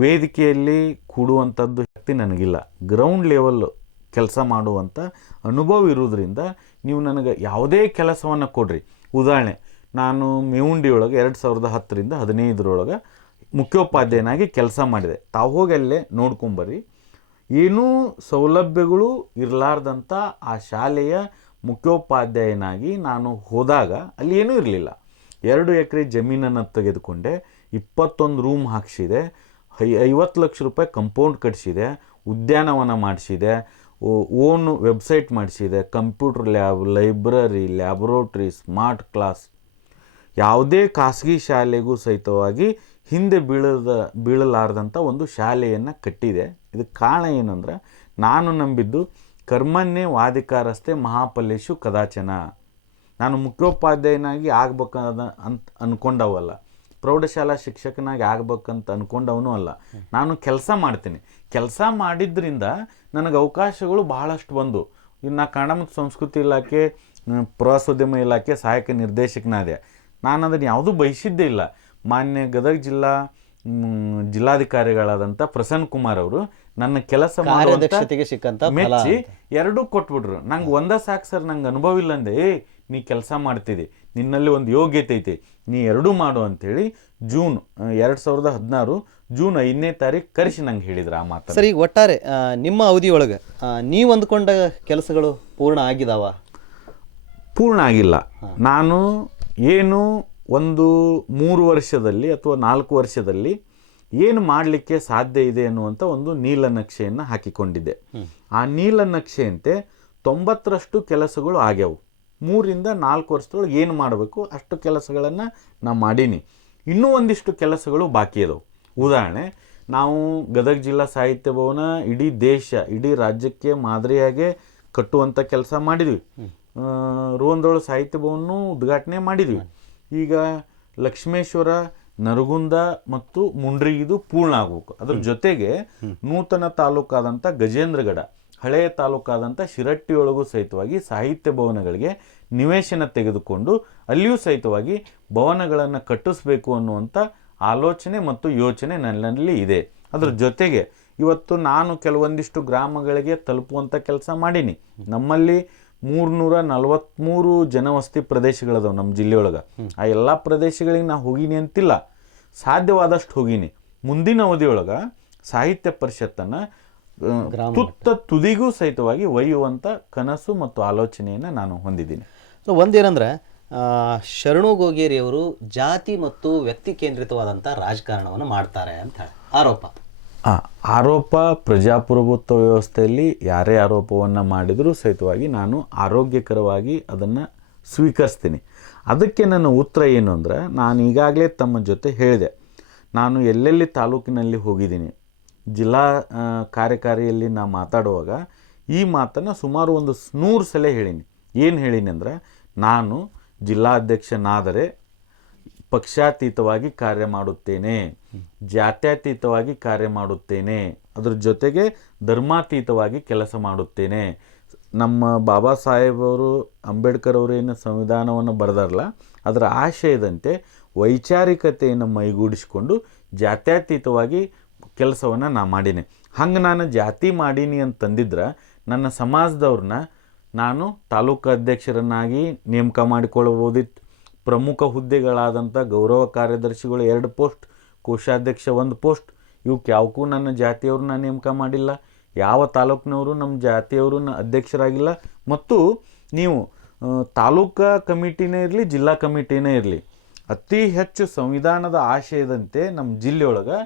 ವೇದಿಕೆಯಲ್ಲಿ ಕೂಡುವಂಥದ್ದು ಶಕ್ತಿ ನನಗಿಲ್ಲ. ಗ್ರೌಂಡ್ ಲೆವೆಲ್ ಕೆಲಸ ಮಾಡುವಂಥ ಅನುಭವ ಇರೋದ್ರಿಂದ ನೀವು ನನಗೆ ಯಾವುದೇ ಕೆಲಸವನ್ನು ಕೊಡ್ರಿ. ಉದಾಹರಣೆ, ನಾನು ಮೇವುಂಡಿಯೊಳಗೆ 2010ರಿಂದ 15ರೊಳಗೆ ಮುಖ್ಯೋಪಾಧ್ಯಾಯನಾಗಿ ಕೆಲಸ ಮಾಡಿದೆ. ತಾವು ಹೋಗಿ ಅಲ್ಲೇ ನೋಡ್ಕೊಂಬರ್ರಿ. ಏನೂ ಸೌಲಭ್ಯಗಳು ಇರಲಾರ್ದಂಥ ಆ ಶಾಲೆಯ ಮುಖ್ಯೋಪಾಧ್ಯಾಯನಾಗಿ ನಾನು ಹೋದಾಗ ಅಲ್ಲಿ ಏನೂ ಇರಲಿಲ್ಲ. 2 ಎಕರೆ ಜಮೀನನ್ನು ತೆಗೆದುಕೊಂಡೆ, 21 ರೂಮ್ ಹಾಕ್ಸಿದೆ, 50 ಲಕ್ಷ ರೂಪಾಯಿ ಕಂಪೌಂಡ್ ಕಟ್ಟಿಸಿದೆ, ಉದ್ಯಾನವನ ಮಾಡಿಸಿದೆ, ಓನ್ ವೆಬ್ಸೈಟ್ ಮಾಡಿಸಿದೆ, computer lab, library, laboratory, smart class. ಯಾವುದೇ ಖಾಸಗಿ ಶಾಲೆಗೂ ಸಹಿತವಾಗಿ ಹಿಂದೆ ಬೀಳಲಾರ್ದಂಥ ಒಂದು ಶಾಲೆಯನ್ನು ಕಟ್ಟಿದೆ. ಇದಕ್ಕೆ ಕಾರಣ ಏನಂದ್ರೆ, ನಾನು ನಂಬಿದ್ದು ಕರ್ಮನ್ನೇ ವಾದಿಕಾರಸ್ತೆ ಮಹಾಫಲೇಶು ಕದಾಚನ. ನಾನು ಮುಖ್ಯೋಪಾಧ್ಯಾಯನಾಗಿ ಆಗ್ಬೇಕಂತ ಅಂದ್ಕೊಂಡವಲ್ಲ, ಪ್ರೌಢಶಾಲಾ ಶಿಕ್ಷಕನಾಗಿ ಆಗ್ಬೇಕಂತ ಅಂದ್ಕೊಂಡವನು ಅಲ್ಲ. ನಾನು ಕೆಲಸ ಮಾಡ್ತೀನಿ. ಕೆಲಸ ಮಾಡಿದ್ರಿಂದ ನನಗೆ ಅವಕಾಶಗಳು ಬಹಳಷ್ಟು ಬಂದು. ಇನ್ನು ಕನ್ನಡ ಮತ್ತು ಸಂಸ್ಕೃತಿ ಇಲಾಖೆ, ಪ್ರವಾಸೋದ್ಯಮ ಇಲಾಖೆ ಸಹಾಯಕ ನಿರ್ದೇಶಕನಾದೆ. ನಾನು ಅದನ್ನು ಯಾವುದೂ ಬಯಸಿದ್ದೇ ಇಲ್ಲ. ಮಾನ್ಯ ಗದಗ ಜಿಲ್ಲಾಧಿಕಾರಿಗಳಾದಂಥ ಪ್ರಸನ್ನ ಕುಮಾರ್ ಅವರು ನನ್ನ ಕೆಲಸ ಮೆಚ್ಚಿ 2 ಕೊಟ್ಬಿಟ್ರು. ನಂಗೆ ಒಂದೇ ಸಾಕು ಸರ್, ನಂಗೆ ಅನುಭವ ಇಲ್ಲ ಅಂದೆ. ನೀ ಕೆಲಸ ಮಾಡ್ತಿದ್ದಿ, ನಿನ್ನಲ್ಲಿ ಒಂದು ಯೋಗ್ಯತೆ ಐತಿ, ನೀ 2 ಮಾಡು ಅಂಥೇಳಿ ಜೂನ್ 2016 ಜೂನ್ 5ನೇ ತಾರೀಕು ಕರೆಸಿ ನಂಗೆ ಹೇಳಿದ್ರು ಆ ಮಾತು. ಸರಿ, ಒಟ್ಟಾರೆ ನಿಮ್ಮ ಅವಧಿಯೊಳಗೆ ನೀವು ಅಂದ್ಕೊಂಡ ಕೆಲಸಗಳು ಪೂರ್ಣ ಆಗಿದಾವ? ಪೂರ್ಣ ಆಗಿಲ್ಲ. ನಾನು ಏನು ಒಂದು 3 ವರ್ಷದಲ್ಲಿ ಅಥವಾ 4 ವರ್ಷದಲ್ಲಿ ಏನು ಮಾಡಲಿಕ್ಕೆ ಸಾಧ್ಯ ಇದೆ ಅನ್ನುವಂಥ ಒಂದು ನೀಲನಕ್ಷೆಯನ್ನು ಹಾಕಿಕೊಂಡಿದ್ದೆ. ಆ ನೀಲನಕ್ಷೆಯಂತೆ 90ರಷ್ಟು ಕೆಲಸಗಳು ಆಗ್ಯಾವು. 3ರಿಂದ 4 ವರ್ಷದೊಳಗೆ ಏನು ಮಾಡಬೇಕು ಅಷ್ಟು ಕೆಲಸಗಳನ್ನು ನಾನು ಮಾಡೀನಿ. ಇನ್ನೂ ಒಂದಿಷ್ಟು ಕೆಲಸಗಳು ಬಾಕಿ ಇದಾವೆ. ಉದಾಹರಣೆ, ನಾವು ಗದಗ ಜಿಲ್ಲಾ ಸಾಹಿತ್ಯ ಭವನ ಇಡೀ ದೇಶ, ಇಡೀ ರಾಜ್ಯಕ್ಕೆ ಮಾದರಿಯಾಗೆ ಕಟ್ಟುವಂಥ ಕೆಲಸ ಮಾಡಿದ್ವಿ. ರೋಂದೋಳ ಸಾಹಿತ್ಯ ಭವನ ಉದ್ಘಾಟನೆ ಮಾಡಿದ್ವಿ. ಈಗ ಲಕ್ಷ್ಮೇಶ್ವರ, ನರಗುಂದ ಮತ್ತು ಮುಂಡ್ರಿಗಿದು ಪೂರ್ಣ ಆಗಬೇಕು. ಅದ್ರ ಜೊತೆಗೆ ನೂತನ ತಾಲೂಕಾದಂಥ ಗಜೇಂದ್ರಗಡ, ಹಳೆಯ ತಾಲೂಕಾದಂಥ ಶಿರಟ್ಟಿಯೊಳಗೂ ಸಹಿತವಾಗಿ ಸಾಹಿತ್ಯ ಭವನಗಳಿಗೆ ನಿವೇಶನ ತೆಗೆದುಕೊಂಡು ಅಲ್ಲಿಯೂ ಸಹಿತವಾಗಿ ಭವನಗಳನ್ನು ಕಟ್ಟಿಸ್ಬೇಕು ಅನ್ನುವಂಥ ಆಲೋಚನೆ ಮತ್ತು ಯೋಚನೆ ನನ್ನಲ್ಲಿ ಇದೆ. ಅದ್ರ ಜೊತೆಗೆ ಇವತ್ತು ನಾನು ಕೆಲವೊಂದಿಷ್ಟು ಗ್ರಾಮಗಳಿಗೆ ತಲುಪುವಂಥ ಕೆಲಸ ಮಾಡೀನಿ. ನಮ್ಮಲ್ಲಿ 343 ಜನವಸತಿ ಪ್ರದೇಶಗಳದಾವೆ ನಮ್ಮ ಜಿಲ್ಲೆಯೊಳಗೆ. ಆ ಎಲ್ಲ ಪ್ರದೇಶಗಳಿಗೆ ನಾ ಹೋಗೀನಿ ಅಂತಿಲ್ಲ, ಸಾಧ್ಯವಾದಷ್ಟು ಹೋಗೀನಿ. ಮುಂದಿನ ಅವಧಿಯೊಳಗೆ ಸಾಹಿತ್ಯ ಪರಿಷತ್ತನ್ನು ತುದಿಗೂ ಸಹಿತವಾಗಿ ಒಯ್ಯುವಂಥ ಕನಸು ಮತ್ತು ಆಲೋಚನೆಯನ್ನು ನಾನು ಹೊಂದಿದ್ದೀನಿ. ಸೊ ಒಂದೇನಂದ್ರೆ, ಶರಣು ಗೋಗೇರಿಯವರು ಜಾತಿ ಮತ್ತು ವ್ಯಕ್ತಿ ಕೇಂದ್ರಿತವಾದಂಥ ರಾಜಕಾರಣವನ್ನು ಮಾಡ್ತಾರೆ ಅಂತ ಆರೋಪ. ಆರೋಪ ಪ್ರಜಾಪ್ರಭುತ್ವ ವ್ಯವಸ್ಥೆಯಲ್ಲಿ ಯಾರೇ ಆರೋಪವನ್ನು ಮಾಡಿದರೂ ಸಹಿತವಾಗಿ ನಾನು ಆರೋಗ್ಯಕರವಾಗಿ ಅದನ್ನು ಸ್ವೀಕರಿಸ್ತೀನಿ. ಅದಕ್ಕೆ ನನ್ನ ಉತ್ತರ ಏನು ಅಂದರೆ, ನಾನು ಈಗಾಗಲೇ ತಮ್ಮ ಜೊತೆ ಹೇಳಿದೆ, ನಾನು ಎಲ್ಲೆಲ್ಲಿ ತಾಲೂಕಿನಲ್ಲಿ ಹೋಗಿದ್ದೀನಿ, ಜಿಲ್ಲಾ ಕಾರ್ಯಕಾರಿಯಲ್ಲಿ ನಾನು ಮಾತಾಡುವಾಗ ಈ ಮಾತನ್ನು ಸುಮಾರು ಒಂದು 100 ಸಲ ಹೇಳೀನಿ. ಏನು ಹೇಳೀನಿ ಅಂದರೆ, ನಾನು ಜಿಲ್ಲಾಧ್ಯಕ್ಷನಾದರೆ ಪಕ್ಷಾತೀತವಾಗಿ ಕಾರ್ಯ ಮಾಡುತ್ತೇನೆ, ಜಾತ್ಯತೀತವಾಗಿ ಕಾರ್ಯ ಮಾಡುತ್ತೇನೆ, ಅದರ ಜೊತೆಗೆ ಧರ್ಮಾತೀತವಾಗಿ ಕೆಲಸ ಮಾಡುತ್ತೇನೆ. ನಮ್ಮ ಬಾಬಾ ಸಾಹೇಬ್ ಅವರು, ಅಂಬೇಡ್ಕರ್ ಅವರು ಏನು ಸಂವಿಧಾನವನ್ನು ಬರೆದಾರಲ್ಲ, ಅದರ ಆಶಯದಂತೆ ವೈಚಾರಿಕತೆಯನ್ನು ಮೈಗೂಡಿಸಿಕೊಂಡು ಜಾತ್ಯತೀತವಾಗಿ ಕೆಲಸವನ್ನು ನಾನು ಮಾಡೀನಿ. ಹಂಗೆ ನಾನು ಜಾತಿ ಮಾಡೀನಿ ಅಂತಂದಿದ್ರೆ ನನ್ನ ಸಮಾಜದವ್ರನ್ನ ನಾನು ತಾಲೂಕು ಅಧ್ಯಕ್ಷರನ್ನಾಗಿ ನೇಮಕ ಮಾಡಿಕೊಳ್ಳಬಹುದಿತ್ತು. ಪ್ರಮುಖ ಹುದ್ದೆಗಳಾದಂಥ ಗೌರವ ಕಾರ್ಯದರ್ಶಿಗಳು 2 ಪೋಸ್ಟ್, ಕೋಶಾಧ್ಯಕ್ಷ 1 ಪೋಸ್ಟ್, ಇವಕ್ಕೆ ಯಾವಕ್ಕೂ ನನ್ನ ಜಾತಿಯವ್ರನ್ನ ನೇಮಕ ಮಾಡಿಲ್ಲ. ಯಾವ ತಾಲೂಕಿನವರು ನಮ್ಮ ಜಾತಿಯವರು ಅಧ್ಯಕ್ಷರಾಗಿಲ್ಲ. ಮತ್ತು ನೀವು ತಾಲೂಕಾ ಕಮಿಟಿನೇ ಇರಲಿ, ಜಿಲ್ಲಾ ಕಮಿಟಿನೇ ಇರಲಿ, ಅತಿ ಹೆಚ್ಚು ಸಂವಿಧಾನದ ಆಶಯದಂತೆ ನಮ್ಮ ಜಿಲ್ಲೆಯೊಳಗೆ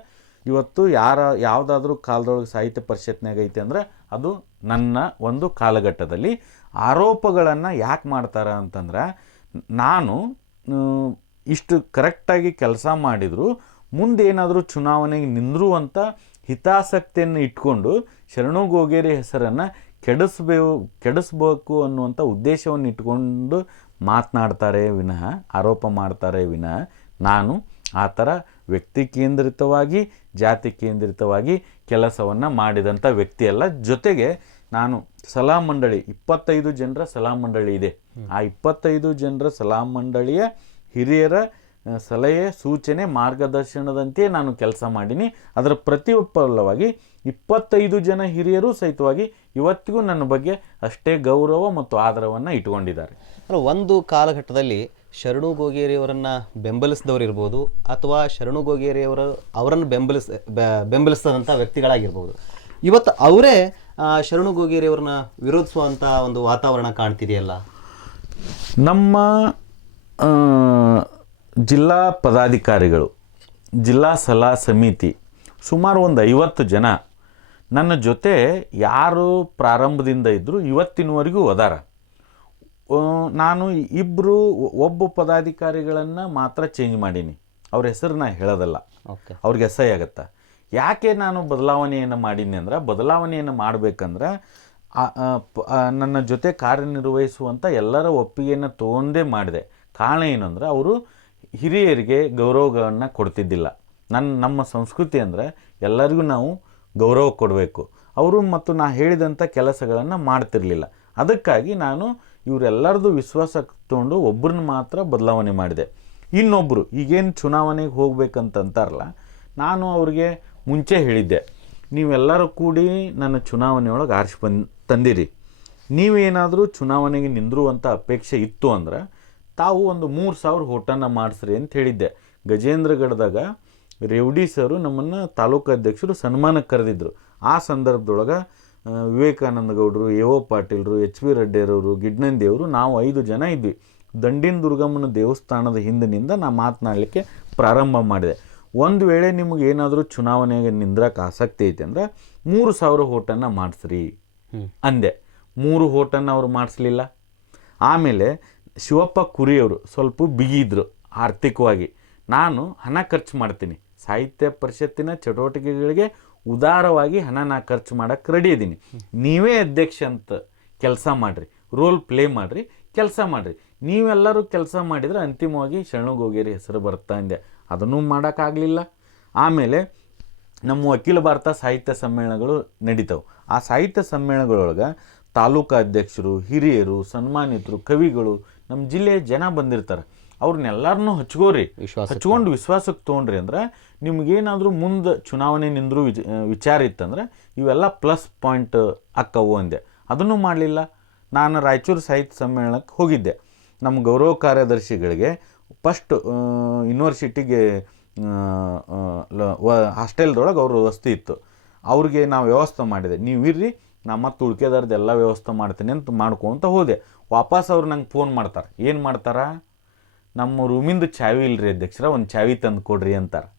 ಇವತ್ತು ಯಾವುದಾದ್ರೂ ಕಾಲದೊಳಗೆ ಸಾಹಿತ್ಯ ಪರಿಷತ್ನಾಗ ಐತೆ ಅಂದ್ರೆ ಅದು ನನ್ನ ಒಂದು ಕಾಲಘಟ್ಟದಲ್ಲಿ. ಆರೋಪಗಳನ್ನು ಯಾಕೆ ಮಾಡ್ತಾರೆ ಅಂತಂದ್ರೆ, ನಾನು ಇಷ್ಟು ಕರೆಕ್ಟಾಗಿ ಕೆಲಸ ಮಾಡಿದರೂ ಮುಂದೆ ಏನಾದರೂ ಚುನಾವಣೆಗೆ ನಿಂದಿರುವಂಥ ಹಿತಾಸಕ್ತಿಯನ್ನು ಇಟ್ಕೊಂಡು ಶರಣು ಗೋಗೇರಿ ಹೆಸರನ್ನು ಕೆಡಿಸ್ಬೇಕು ಅನ್ನುವಂಥ ಉದ್ದೇಶವನ್ನು ಇಟ್ಕೊಂಡು ಮಾತನಾಡ್ತಾರೆ ವಿನಃ, ಆರೋಪ ಮಾಡ್ತಾರೆ ವಿನಃ, ನಾನು ಆ ಥರ ವ್ಯಕ್ತಿ ಕೇಂದ್ರಿತವಾಗಿ ಜಾತಿ ಕೇಂದ್ರಿತವಾಗಿ ಕೆಲಸವನ್ನು ಮಾಡಿದಂಥ ವ್ಯಕ್ತಿಯಲ್ಲ. ಜೊತೆಗೆ ನಾನು ಸಲಹಾ ಮಂಡಳಿ 25 ಜನರ ಸಲಹಾ ಮಂಡಳಿ ಇದೆ. ಆ 25 ಜನರ ಸಲಹಾ ಮಂಡಳಿಯ ಹಿರಿಯರ ಸಲಹೆ ಸೂಚನೆ ಮಾರ್ಗದರ್ಶನದಂತೆ ನಾನು ಕೆಲಸ ಮಾಡೀನಿ. ಅದರ ಪ್ರತಿಫಲವಾಗಿ 25 ಜನ ಹಿರಿಯರು ಸಹಿತವಾಗಿ ಇವತ್ತಿಗೂ ನನ್ನ ಬಗ್ಗೆ ಅಷ್ಟೇ ಗೌರವ ಮತ್ತು ಆದರವನ್ನು ಇಟ್ಕೊಂಡಿದ್ದಾರೆ. ಒಂದು ಕಾಲಘಟ್ಟದಲ್ಲಿ ಶರಣು ಗೋಗೇರಿಯವರನ್ನು ಬೆಂಬಲಿಸಿದವರು ಇರ್ಬೋದು, ಅಥವಾ ಶರಣು ಗೋಗೇರಿಯವರು ಅವರನ್ನು ಬೆಂಬಲಿಸಿದಂಥ ವ್ಯಕ್ತಿಗಳಾಗಿರ್ಬೋದು. ಇವತ್ತು ಅವರೇ ಶರಣು ಗೋಗೇರಿಯವರನ್ನ ವಿರೋಧಿಸುವಂಥ ಒಂದು ವಾತಾವರಣ ಕಾಣ್ತಿದೆಯಲ್ಲ. ನಮ್ಮ ಜಿಲ್ಲಾ ಪದಾಧಿಕಾರಿಗಳು, ಜಿಲ್ಲಾ ಸಲಹಾ ಸಮಿತಿ ಸುಮಾರು ಒಂದು 50 ಜನ ನನ್ನ ಜೊತೆ ಯಾರು ಪ್ರಾರಂಭದಿಂದ ಇದ್ದರು ಇವತ್ತಿನವರೆಗೂ ಅದಾರ. ನಾನು ಒಬ್ಬ ಪದಾಧಿಕಾರಿಗಳನ್ನು ಮಾತ್ರ ಚೇಂಜ್ ಮಾಡೀನಿ. ಅವ್ರ ಹೆಸರನ್ನ ಹೇಳೋದಲ್ಲ, ಅವ್ರಿಗೆ ಅಸಹ್ಯ ಆಗತ್ತೆ. ಯಾಕೆ ನಾನು ಬದಲಾವಣೆಯನ್ನು ಮಾಡೀನಿ ಅಂದ್ರೆ, ಬದಲಾವಣೆಯನ್ನು ಮಾಡಬೇಕಂದ್ರೆ ನನ್ನ ಜೊತೆ ಕಾರ್ಯನಿರ್ವಹಿಸುವಂಥ ಎಲ್ಲರ ಒಪ್ಪಿಗೆಯನ್ನು ತೊಗೊಂಡೇ ಮಾಡಿದೆ. ಕಾರಣ ಏನು ಅಂದರೆ, ಅವರು ಹಿರಿಯರಿಗೆ ಗೌರವಗಳನ್ನು ಕೊಡ್ತಿದ್ದಿಲ್ಲ. ನಮ್ಮ ಸಂಸ್ಕೃತಿ ಅಂದರೆ ಎಲ್ಲರಿಗೂ ನಾವು ಗೌರವ ಕೊಡಬೇಕು. ಅವರು ಮತ್ತು ನಾ ಹೇಳಿದಂಥ ಕೆಲಸಗಳನ್ನು ಮಾಡ್ತಿರಲಿಲ್ಲ. ಅದಕ್ಕಾಗಿ ನಾನು ಇವರೆಲ್ಲರದು ವಿಶ್ವಾಸ ತೊಗೊಂಡು ಒಬ್ಬರನ್ನ ಮಾತ್ರ ಬದಲಾವಣೆ ಮಾಡಿದೆ. ಇನ್ನೊಬ್ಬರು ಈಗೇನು ಚುನಾವಣೆಗೆ ಹೋಗ್ಬೇಕಂತಾರಲ್ಲ, ನಾನು ಅವ್ರಿಗೆ ಮುಂಚೆ ಹೇಳಿದ್ದೆ, ನೀವೆಲ್ಲರೂ ಕೂಡಿ ನನ್ನ ಚುನಾವಣೆಯೊಳಗೆ ತಂದಿರಿ. ನೀವೇನಾದರೂ ಚುನಾವಣೆಗೆ ನಿಂದಿರುವಂಥ ಅಪೇಕ್ಷೆ ಇತ್ತು ಅಂದ್ರೆ ತಾವು ಒಂದು 3,000 ಓಟನ್ನು ಮಾಡಿಸ್ರಿ ಅಂತ ಹೇಳಿದ್ದೆ. ಗಜೇಂದ್ರಗಢದಾಗ ರೇವಡಿ ಸರು ನಮ್ಮನ್ನು ತಾಲೂಕು ಅಧ್ಯಕ್ಷರು ಸನ್ಮಾನಕ್ಕೆ ಕರೆದಿದ್ದರು. ಆ ಸಂದರ್ಭದೊಳಗೆ ವಿವೇಕಾನಂದ ಗೌಡರು, ಎ.ಓ. ಪಾಟೀಲ್ರು, ಎಚ್.ಬಿ. ರೆಡ್ಡಿಯರವರು, ಗಿಡ್ನಂದಿಯವರು, ನಾವು 5 ಜನ ಇದ್ವಿ. ದಂಡಿನ ದುರ್ಗಮ್ಮನ ದೇವಸ್ಥಾನದ ಹಿಂದಿನಿಂದ ನಾನು ಮಾತನಾಡಲಿಕ್ಕೆ ಪ್ರಾರಂಭ ಮಾಡಿದೆ. ಒಂದು ವೇಳೆ ನಿಮಗೆ ಏನಾದರೂ ಚುನಾವಣೆಗೆ ನಿಂದ್ರಕ್ಕೆ ಆಸಕ್ತಿ ಐತೆ ಅಂದ್ರೆ 3,000 ಓಟನ್ನು ಮಾಡಿಸ್ರಿ ಅಂದೆ. 3 ಓಟನ್ನು ಅವರು ಮಾಡಿಸ್ಲಿಲ್ಲ. ಆಮೇಲೆ ಶಿವಪ್ಪ ಕುರಿಯವರು ಸ್ವಲ್ಪ ಬಿಗಿದ್ರು ಆರ್ಥಿಕವಾಗಿ. ನಾನು ಹಣ ಖರ್ಚು ಮಾಡ್ತೀನಿ, ಸಾಹಿತ್ಯ ಪರಿಷತ್ತಿನ ಚಟುವಟಿಕೆಗಳಿಗೆ ಉದಾರವಾಗಿ ಹಣ ನಾ ಖರ್ಚು ಮಾಡೋಕ್ಕೆ ರೆಡಿ ಇದ್ದೀನಿ, ನೀವೇ ಅಧ್ಯಕ್ಷ ಅಂತ ಕೆಲಸ ಮಾಡಿರಿ, ರೋಲ್ ಪ್ಲೇ ಮಾಡಿರಿ, ಕೆಲಸ ಮಾಡಿರಿ. ನೀವೆಲ್ಲರೂ ಕೆಲಸ ಮಾಡಿದರೆ ಅಂತಿಮವಾಗಿ ಶರಣು ಗೋಗೇರಿ ಹೆಸರು ಬರ್ತಾ ಇದೆ. ಅದನ್ನೂ ಮಾಡೋಕ್ಕಾಗಲಿಲ್ಲ. ಆಮೇಲೆ ನಮ್ಮ ಅಖಿಲ ಭಾರತ ಸಾಹಿತ್ಯ ಸಮ್ಮೇಳನಗಳು ನಡೀತಾವೆ. ಆ ಸಾಹಿತ್ಯ ಸಮ್ಮೇಳನಗಳೊಳಗೆ ತಾಲೂಕು ಅಧ್ಯಕ್ಷರು, ಹಿರಿಯರು, ಸನ್ಮಾನಿತರು, ಕವಿಗಳು, ನಮ್ಮ ಜಿಲ್ಲೆಯ ಜನ ಬಂದಿರ್ತಾರೆ. ಅವ್ರನ್ನೆಲ್ಲರನ್ನೂ ಹಚ್ಕೊಂಡು ವಿಶ್ವಾಸಕ್ಕೆ ತೊಗೊಂಡ್ರಿ ಅಂದ್ರೆ ನಿಮಗೇನಾದರೂ ಮುಂದೆ ಚುನಾವಣೆ ನಿಂದರೂ ವಿಚಾರ ಇತ್ತಂದ್ರೆ ಇವೆಲ್ಲ ಪ್ಲಸ್ ಪಾಯಿಂಟ್ ಅಕ್ಕವು ಅಂದೆ. ಅದನ್ನು ಮಾಡಲಿಲ್ಲ. ನಾನು ರಾಯಚೂರು ಸಾಹಿತ್ಯ ಸಮ್ಮೇಳನಕ್ಕೆ ಹೋಗಿದ್ದೆ. ನಮ್ಮ ಗೌರವ ಕಾರ್ಯದರ್ಶಿಗಳಿಗೆ ಫಸ್ಟ್ ಯೂನಿವರ್ಸಿಟಿಗೆ ಹಾಸ್ಟೆಲ್ದೊಳಗೆ ಅವ್ರ ವಸತಿ ಇತ್ತು. ಅವ್ರಿಗೆ ನಾವು ವ್ಯವಸ್ಥೆ ಮಾಡಿದೆ, ನೀವು ಇರ್ರಿ, ನಾ ಮತ್ತೆ ಉಳ್ಕೆದಾರ್ದು ಎಲ್ಲ ವ್ಯವಸ್ಥೆ ಮಾಡ್ತೀನಿ ಅಂತ ಮಾಡ್ಕೊತ ಹೋದೆ. ವಾಪಸ್ ಅವ್ರು ನಂಗೆ ಫೋನ್ ಮಾಡ್ತಾರೆ. ಏನು ಮಾಡ್ತಾರೆ, ನಮ್ಮ ರೂಮಿಂದು ಚಾವಿ ಇಲ್ರಿ ಅಧ್ಯಕ್ಷರ, ಒಂದು ಚಾವಿ ತಂದು ಕೊಡ್ರಿ ಅಂತಾರೆ.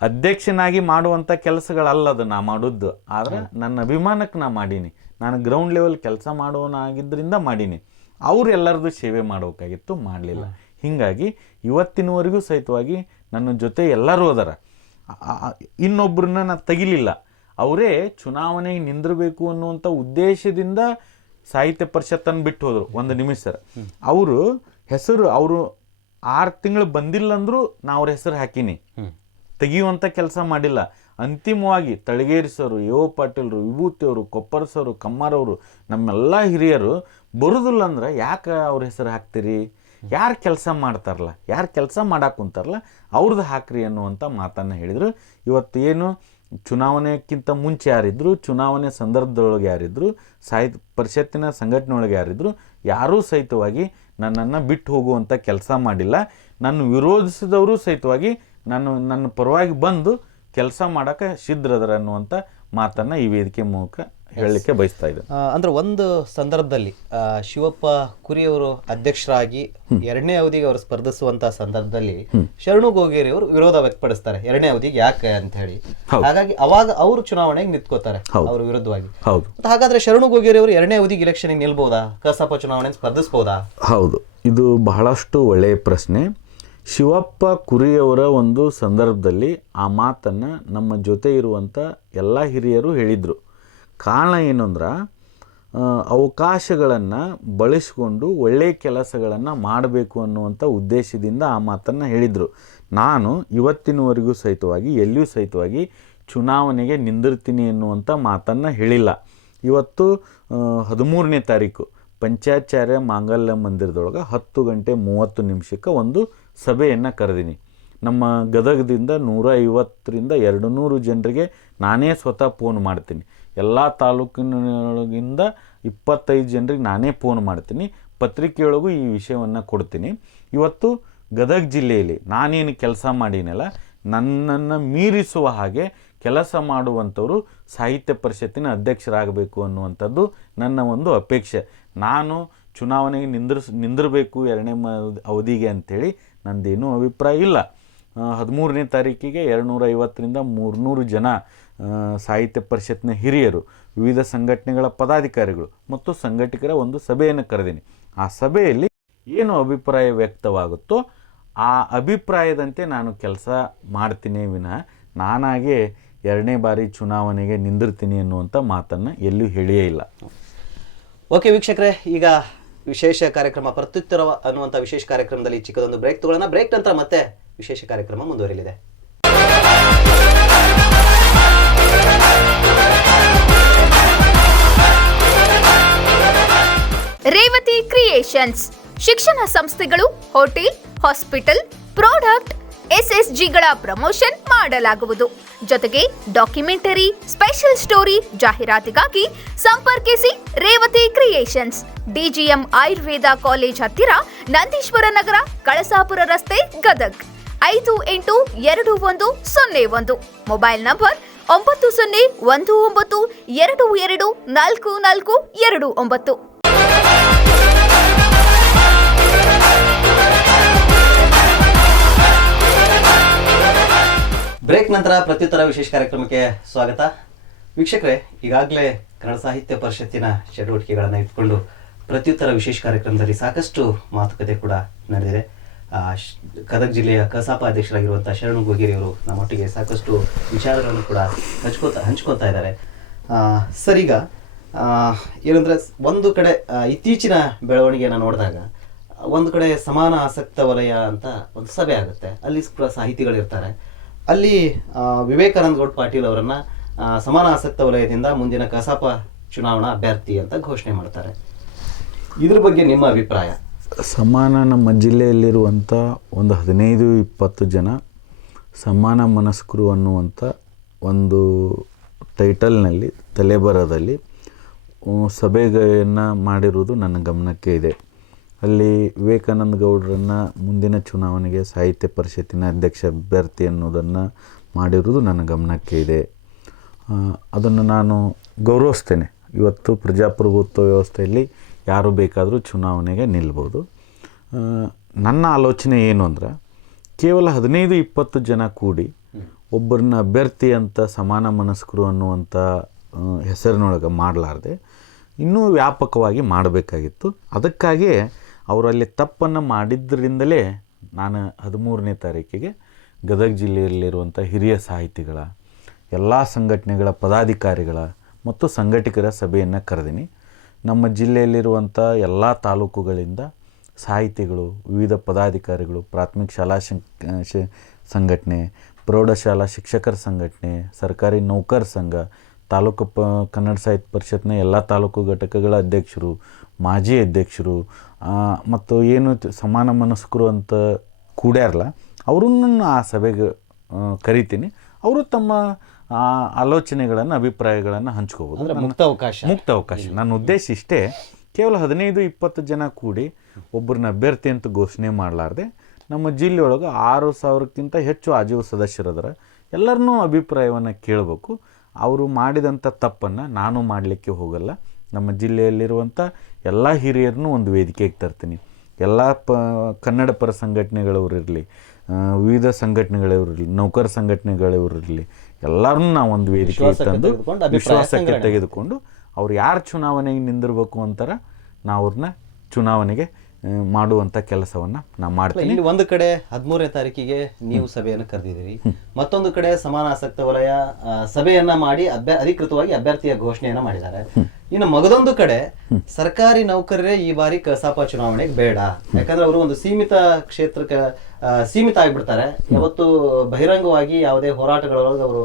ಅಧ್ಯಕ್ಷನಾಗಿ ಮಾಡುವಂಥ ಕೆಲಸಗಳಲ್ಲದು ನಾ ಮಾಡೋದು. ಆದರೆ ನನ್ನ ಅಭಿಮಾನಕ್ಕೆ ನಾ ಮಾಡೀನಿ. ನಾನು ಗ್ರೌಂಡ್ ಲೆವೆಲ್ ಕೆಲಸ ಮಾಡೋನಾಗಿದ್ದರಿಂದ ಮಾಡೀನಿ. ಅವ್ರು ಎಲ್ಲರದು ಸೇವೆ ಮಾಡಬೇಕಾಗಿತ್ತು, ಮಾಡಲಿಲ್ಲ. ಹೀಗಾಗಿ ಇವತ್ತಿನವರೆಗೂ ಸಹಿತವಾಗಿ ನನ್ನ ಜೊತೆ ಎಲ್ಲರೂ ಅದಾರ. ಇನ್ನೊಬ್ಬರನ್ನ ನಾನು ತೆಗಿಲಿಲ್ಲ. ಅವರೇ ಚುನಾವಣೆಗೆ ನಿಂದಿರಬೇಕು ಅನ್ನುವಂಥ ಉದ್ದೇಶದಿಂದ ಸಾಹಿತ್ಯ ಪರಿಷತ್ತನ್ನು ಬಿಟ್ಟು ಹೋದರು. ಒಂದು ನಿಮಿಷ ಸರ್, ಅವರು ಹೆಸರು ಅವರು 6 ತಿಂಗಳು ಬಂದಿಲ್ಲ ಅಂದರೂ ನಾ ಅವ್ರ ಹೆಸರು ಹಾಕೀನಿ, ತೆಗಿಯುವಂಥ ಕೆಲಸ ಮಾಡಿಲ್ಲ. ಅಂತಿಮವಾಗಿ ತಳಗೇರಿ ಸರು, ಎ.ಓ. ಪಾಟೀಲ್ರು, ವಿಭೂತಿಯವರು, ಕೊಪ್ಪರ ಸರು, ಕಮ್ಮಾರವರು, ನಮ್ಮೆಲ್ಲ ಹಿರಿಯರು ಬರೋದಿಲ್ಲ ಅಂದ್ರೆ ಯಾಕೆ ಅವ್ರ ಹೆಸರು ಹಾಕ್ತೀರಿ? ಯಾರು ಕೆಲಸ ಮಾಡ್ತಾರಲ್ಲ, ಯಾರು ಕೆಲಸ ಮಾಡಕ್ಕೆ ಕುಂತಾರಲ್ಲ ಅವ್ರದ್ದು ಹಾಕ್ರಿ ಅನ್ನುವಂಥ ಮಾತನ್ನು ಹೇಳಿದರು. ಇವತ್ತು ಏನು ಚುನಾವಣೆಕ್ಕಿಂತ ಮುಂಚೆ ಯಾರಿದ್ರು, ಚುನಾವಣೆ ಸಂದರ್ಭದೊಳಗೆ ಯಾರಿದ್ರು, ಸಾಹಿತ್ಯ ಪರಿಷತ್ತಿನ ಸಂಘಟನೆ ಒಳಗೆ ಯಾರಿದ್ರು, ಯಾರೂ ಸಹಿತವಾಗಿ ನನ್ನನ್ನು ಬಿಟ್ಟು ಹೋಗುವಂಥ ಕೆಲಸ ಮಾಡಿಲ್ಲ. ನನ್ನ ವಿರೋಧಿಸಿದವರು ಸಹಿತವಾಗಿ ನನ್ನ ಪರವಾಗಿ ಬಂದು ಕೆಲಸ ಮಾಡೋಕ್ಕೆ ಸಿದ್ಧರದರ ಅನ್ನುವಂಥ ಮಾತನ್ನು ಈ ವೇದಿಕೆ ಮೂಲಕ ಹೇಳಲಿಕ್ಕೆ ಬಯಸ್ತಾ ಇದ್ದೇನೆ. ಅಂದ್ರೆ ಒಂದು ಸಂದರ್ಭದಲ್ಲಿ ಶಿವಪ್ಪ ಕುರಿಯವರು ಅಧ್ಯಕ್ಷರಾಗಿ 2ನೇ ಅವಧಿಗೆ ಅವರು ಸ್ಪರ್ಧಿಸುವಂತ ಸಂದರ್ಭದಲ್ಲಿ ಶರಣು ಗೋಗೇರಿ ಅವರು ವಿರೋಧ ವ್ಯಕ್ತಪಡಿಸ್ತಾರೆ 2ನೇ ಅವಧಿಗೆ ಯಾಕೆ ಅಂತ ಹೇಳಿ. ಹಾಗಾಗಿ ಅವಾಗ ಅವರು ಚುನಾವಣೆಗೆ ನಿಂತ್ಕೋತಾರೆ ಅವ್ರ ವಿರುದ್ಧವಾಗಿ. ಹೌದು. ಹಾಗಾದ್ರೆ ಶರಣು ಗೋಗೇರಿ ಅವರು 2ನೇ ಅವಧಿಗೆ ಇಲೆಕ್ಷನ್ ನಿಲ್ಬಹುದಾ, ಕಸಾಪ ಚುನಾವಣೆ ಸ್ಪರ್ಧಿಸಬಹುದಾ? ಹೌದು, ಇದು ಬಹಳಷ್ಟು ಒಳ್ಳೆಯ ಪ್ರಶ್ನೆ. ಶಿವಪ್ಪ ಕುರಿಯವರ ಒಂದು ಸಂದರ್ಭದಲ್ಲಿ ಆ ಮಾತನ್ನು ನಮ್ಮ ಜೊತೆ ಇರುವಂಥ ಎಲ್ಲ ಹಿರಿಯರು ಹೇಳಿದರು. ಕಾರಣ ಏನು ಅಂದ್ರೆ, ಅವಕಾಶಗಳನ್ನು ಬಳಸಿಕೊಂಡು ಒಳ್ಳೆಯ ಕೆಲಸಗಳನ್ನು ಮಾಡಬೇಕು ಅನ್ನುವಂಥ ಉದ್ದೇಶದಿಂದ ಆ ಮಾತನ್ನು ಹೇಳಿದರು. ನಾನು ಇವತ್ತಿನವರೆಗೂ ಸಹಿತವಾಗಿ ಎಲ್ಲಿಯೂ ಸಹಿತವಾಗಿ ಚುನಾವಣೆಗೆ ನಿಂದಿರ್ತೀನಿ ಎನ್ನುವಂಥ ಮಾತನ್ನು ಹೇಳಿಲ್ಲ. ಇವತ್ತು 13ನೇ ತಾರೀಕು ಪಂಚಾಚಾರ್ಯ ಮಾಂಗಲ್ಯ ಮಂದಿರದೊಳಗೆ 10:30 ಒಂದು ಸಭೆಯನ್ನು ಕರೆದೀನಿ. ನಮ್ಮ ಗದಗದಿಂದ 150ರಿಂದ 200 ಜನರಿಗೆ ನಾನೇ ಸ್ವತಃ ಫೋನ್ ಮಾಡ್ತೀನಿ. ಎಲ್ಲ ತಾಲೂಕಿನೊಳಗಿಂದ 25 ಜನರಿಗೆ ನಾನೇ ಫೋನ್ ಮಾಡ್ತೀನಿ. ಪತ್ರಿಕೆಯೊಳಗೂ ಈ ವಿಷಯವನ್ನು ಕೊಡ್ತೀನಿ. ಇವತ್ತು ಗದಗ ಜಿಲ್ಲೆಯಲ್ಲಿ ನಾನೇನು ಕೆಲಸ ಮಾಡೀನಲ್ಲ, ನನ್ನನ್ನು ಮೀರಿಸುವ ಹಾಗೆ ಕೆಲಸ ಮಾಡುವಂಥವರು ಸಾಹಿತ್ಯ ಪರಿಷತ್ತಿನ ಅಧ್ಯಕ್ಷರಾಗಬೇಕು ಅನ್ನುವಂಥದ್ದು ನನ್ನ ಒಂದು ಅಪೇಕ್ಷೆ. ನಾನು ಚುನಾವಣೆಗೆ ನಿಂದಿರಬೇಕು 2ನೇ ಅವಧಿಗೆ ಅಂಥೇಳಿ ನಂದೇನೂ ಅಭಿಪ್ರಾಯ ಇಲ್ಲ. 13ನೇ ತಾರೀಕಿಗೆ 250ರಿಂದ 300 ಜನ ಸಾಹಿತ್ಯ ಪರಿಷತ್ನ ಹಿರಿಯರು, ವಿವಿಧ ಸಂಘಟನೆಗಳ ಪದಾಧಿಕಾರಿಗಳು ಮತ್ತು ಸಂಘಟಕರ ಒಂದು ಸಭೆಯನ್ನು ಕರೆದೀನಿ. ಆ ಸಭೆಯಲ್ಲಿ ಏನು ಅಭಿಪ್ರಾಯ ವ್ಯಕ್ತವಾಗುತ್ತೋ ಆ ಅಭಿಪ್ರಾಯದಂತೆ ನಾನು ಕೆಲಸ ಮಾಡ್ತೀನಿ ವಿನಃ ನಾನಾಗೆ 2ನೇ ಬಾರಿ ಚುನಾವಣೆಗೆ ನಿಂದಿರ್ತೀನಿ ಅನ್ನುವಂಥ ಮಾತನ್ನು ಎಲ್ಲೂ ಹೇಳಿಯೇ ಇಲ್ಲ. ಓಕೆ ವೀಕ್ಷಕರೇ, ಈಗ ವಿಶೇಷ ಕಾರ್ಯಕ್ರಮ ಪ್ರತ್ಯುತ್ತರ ಅನ್ನುವಂಥ ವಿಶೇಷ ಕಾರ್ಯಕ್ರಮದಲ್ಲಿ ಚಿಕ್ಕದೊಂದು ಬ್ರೇಕ್ ತಗೊಳ್ಳೋಣ. ಬ್ರೇಕ್ ನಂತರ ಮತ್ತೆ ವಿಶೇಷ ಕಾರ್ಯಕ್ರಮ ಮುಂದುವರಿಯಲಿದೆ. ರೇವತಿ ಕ್ರಿಯೇಷನ್ಸ್ ಶಿಕ್ಷಣ ಸಂಸ್ಥೆಗಳು, ಹೋಟೆಲ್, ಹಾಸ್ಪಿಟಲ್, ಪ್ರಾಡಕ್ಟ್, SSGಗಳ ಪ್ರಮೋಷನ್ ಮಾಡಲಾಗುವುದು. ಜೊತೆಗೆ ಡಾಕ್ಯುಮೆಂಟರಿ, ಸ್ಪೆಷಲ್ ಸ್ಟೋರಿ ಜಾಹೀರಾತಿಗಾಗಿ ಸಂಪರ್ಕಿಸಿ Revathi creations, DGM Ayurveda college ಹತ್ತಿರ, ನಂದೀಶ್ವರ ನಗರ, ಕಳಸಾಪುರ ರಸ್ತೆ, ಗದಗ್ 582101. Mobile number 9019224429. ಬ್ರೇಕ್ ನಂತರ ಪ್ರತ್ಯುತ್ತರ ವಿಶೇಷ ಕಾರ್ಯಕ್ರಮಕ್ಕೆ ಸ್ವಾಗತ. ವೀಕ್ಷಕರೇ, ಈಗಾಗಲೇ ಕನ್ನಡ ಸಾಹಿತ್ಯ ಪರಿಷತ್ತಿನ ಚಟುವಟಿಕೆಗಳನ್ನು ಇಟ್ಕೊಂಡು ಪ್ರತ್ಯುತ್ತರ ವಿಶೇಷ ಕಾರ್ಯಕ್ರಮದಲ್ಲಿ ಸಾಕಷ್ಟು ಮಾತುಕತೆ ಕೂಡ ನಡೆದಿದೆ. ಗದಗ ಜಿಲ್ಲೆಯ ಕಸಾಪ ಅಧ್ಯಕ್ಷರಾಗಿರುವಂಥ ಶರಣು ಗೋಗೇರಿ ಅವರು ನಮ್ಮೊಟ್ಟಿಗೆ ಸಾಕಷ್ಟು ವಿಚಾರಗಳನ್ನು ಕೂಡ ಹಂಚ್ಕೊತಾ ಇದ್ದಾರೆ. ಸರ್, ಈಗ ಏನಂದರೆ, ಒಂದು ಕಡೆ ಇತ್ತೀಚಿನ ಬೆಳವಣಿಗೆಯನ್ನು ನೋಡಿದಾಗ ಒಂದು ಕಡೆ ಸಮಾನ ಆಸಕ್ತ ವಲಯ ಅಂತ ಒಂದು ಸಭೆ ಆಗುತ್ತೆ. ಅಲ್ಲಿ ಕೂಡ ಸಾಹಿತಿಗಳಿರ್ತಾರೆ. ಅಲ್ಲಿ ವಿವೇಕಾನಂದ ಗೌಡ್ ಪಾಟೀಲ್ ಅವರನ್ನ ಸಮಾನ ಆಸಕ್ತ ವಲಯದಿಂದ ಮುಂದಿನ ಕಸಾಪ ಚುನಾವಣಾ ಅಭ್ಯರ್ಥಿ ಅಂತ ಘೋಷಣೆ ಮಾಡ್ತಾರೆ. ಇದ್ರ ಬಗ್ಗೆ ನಿಮ್ಮ ಅಭಿಪ್ರಾಯ? ಸಮಾನ ನಮ್ಮ ಜಿಲ್ಲೆಯಲ್ಲಿರುವಂಥ ಒಂದು 15-20 ಜನ ಸಮಾನ ಮನಸ್ಕರು ಅನ್ನುವಂಥ ಒಂದು ಟೈಟಲ್ನಲ್ಲಿ ತಲೆಬರದಲ್ಲಿ ಸಭೆಯನ್ನು ಮಾಡಿರುವುದು ನನ್ನ ಗಮನಕ್ಕೆ ಇದೆ. ಅಲ್ಲಿ ವಿವೇಕಾನಂದ ಗೌಡರನ್ನು ಮುಂದಿನ ಚುನಾವಣೆಗೆ ಸಾಹಿತ್ಯ ಪರಿಷತ್ತಿನ ಅಧ್ಯಕ್ಷ ಅಭ್ಯರ್ಥಿ ಅನ್ನೋದನ್ನು ಮಾಡಿರುವುದು ನನ್ನ ಗಮನಕ್ಕೆ ಇದೆ. ಅದನ್ನು ನಾನು ಗೌರವಿಸ್ತೇನೆ. ಇವತ್ತು ಪ್ರಜಾಪ್ರಭುತ್ವ ವ್ಯವಸ್ಥೆಯಲ್ಲಿ ಯಾರು ಬೇಕಾದರೂ ಚುನಾವಣೆಗೆ ನಿಲ್ಬೋದು. ನನ್ನ ಆಲೋಚನೆ ಏನು ಅಂದ್ರೆ, ಕೇವಲ 15-20 ಜನ ಕೂಡಿ ಒಬ್ಬರನ್ನ ಅಭ್ಯರ್ಥಿ ಅಂತ ಸಮಾನ ಮನಸ್ಕರು ಅನ್ನುವಂಥ ಹೆಸರಿನೊಳಗೆ ಮಾಡಲಾರ್ದೆ ಇನ್ನೂ ವ್ಯಾಪಕವಾಗಿ ಮಾಡಬೇಕಾಗಿತ್ತು. ಅದಕ್ಕಾಗಿಯೇ ಅವರಲ್ಲಿ ತಪ್ಪನ್ನು ಮಾಡಿದ್ದರಿಂದಲೇ ನಾನು 13ನೇ ತಾರೀಕಿಗೆ ಗದಗ ಜಿಲ್ಲೆಯಲ್ಲಿರುವಂಥ ಹಿರಿಯ ಸಾಹಿತಿಗಳ, ಎಲ್ಲ ಸಂಘಟನೆಗಳ ಪದಾಧಿಕಾರಿಗಳ ಮತ್ತು ಸಂಘಟಕರ ಸಭೆಯನ್ನು ಕರೆದೀನಿ. ನಮ್ಮ ಜಿಲ್ಲೆಯಲ್ಲಿರುವಂಥ ಎಲ್ಲ ತಾಲೂಕುಗಳಿಂದ ಸಾಹಿತಿಗಳು, ವಿವಿಧ ಪದಾಧಿಕಾರಿಗಳು, ಪ್ರಾಥಮಿಕ ಶಾಲಾ ಸಂಘಟನೆ, ಪ್ರೌಢಶಾಲಾ ಶಿಕ್ಷಕರ ಸಂಘಟನೆ, ಸರ್ಕಾರಿ ನೌಕರ ಸಂಘ, ತಾಲೂಕು ಕನ್ನಡ ಸಾಹಿತ್ಯ ಪರಿಷತ್ನ ಎಲ್ಲ ತಾಲೂಕು ಘಟಕಗಳ ಅಧ್ಯಕ್ಷರು, ಮಾಜಿ ಅಧ್ಯಕ್ಷರು ಮತ್ತು ಏನು ಸಮಾನ ಮನಸ್ಕರು ಅಂತ ಕೂಡ್ಯಾರಲ್ಲ, ಅವರನ್ನು ಆ ಸಭೆಗೆ ಕರಿತೀನಿ. ಅವರು ತಮ್ಮ ಆಲೋಚನೆಗಳನ್ನು, ಅಭಿಪ್ರಾಯಗಳನ್ನು ಹಂಚ್ಕೋಬೋದು. ಮುಕ್ತ ಅವಕಾಶ. ನನ್ನ ಉದ್ದೇಶ ಇಷ್ಟೇ. ಕೇವಲ 15-20 ಜನ ಕೂಡಿ ಒಬ್ಬರನ್ನ ಅಭ್ಯರ್ಥಿ ಅಂತ ಘೋಷಣೆ ಮಾಡಲಾರ್ದೆ ನಮ್ಮ ಜಿಲ್ಲೆಯೊಳಗೆ 6,000ಕ್ಕಿಂತ ಹೆಚ್ಚು ಆಜೀವ ಸದಸ್ಯರದರ ಎಲ್ಲರನ್ನೂ ಅಭಿಪ್ರಾಯವನ್ನು ಕೇಳಬೇಕು. ಅವರು ಮಾಡಿದಂಥ ತಪ್ಪನ್ನು ನಾನು ಮಾಡಲಿಕ್ಕೆ ಹೋಗಲ್ಲ. ನಮ್ಮ ಜಿಲ್ಲೆಯಲ್ಲಿರುವಂಥ ಎಲ್ಲ ಹಿರಿಯರನ್ನೂ ಒಂದು ವೇದಿಕೆಗೆ ತರ್ತೀನಿ. ಎಲ್ಲ ಕನ್ನಡ ಪರ ಸಂಘಟನೆಗಳವರಿರಲಿ, ವಿವಿಧ ಸಂಘಟನೆಗಳವರಿರಲಿ, ನೌಕರ ಸಂಘಟನೆಗಳವರಿರಲಿ, ಎಲ್ಲರನ್ನೂ ನಾವು ಒಂದು ವೇದಿಕೆ ತಂದು ವಿಶ್ವಾಸಕ್ಕೆ ತೆಗೆದುಕೊಂಡು ಅವ್ರು ಯಾರು ಚುನಾವಣೆಗೆ ನಿಂದಿರಬೇಕು ಅಂತಾರ ನಾವು ಅವ್ರನ್ನ ಚುನಾವಣೆಗೆ ಮಾಡುವಂಥ ಕೆಲಸವನ್ನು ನಾವು ಮಾಡ್ತೀವಿ. ಇಲ್ಲಿ ಒಂದು ಕಡೆ 13ನೇ ತಾರೀಕಿಗೆ ನೀವು ಸಭೆಯನ್ನು ಕರೆದಿದ್ದೀರಿ, ಮತ್ತೊಂದು ಕಡೆ ಸಮಾನ ಆಸಕ್ತ ವಲಯ ಸಭೆಯನ್ನ ಮಾಡಿ ಅಧಿಕೃತವಾಗಿ ಅಭ್ಯರ್ಥಿಯ ಘೋಷಣೆಯನ್ನ ಮಾಡಿದ್ದಾರೆ. ಇನ್ನು ಮಗದೊಂದು ಕಡೆ ಸರ್ಕಾರಿ ನೌಕರರೇ ಈ ಬಾರಿ ಕಸಾಪ ಚುನಾವಣೆಗೆ ಬೇಡ, ಯಾಕಂದ್ರೆ ಅವರು ಒಂದು ಸೀಮಿತ ಕ್ಷೇತ್ರಕ್ಕೆ ಸೀಮಿತ ಆಗಿಬಿಡ್ತಾರೆ. ಯಾವತ್ತು ಬಹಿರಂಗವಾಗಿ ಯಾವುದೇ ಹೋರಾಟಗಳೊಳಗೆ ಅವರು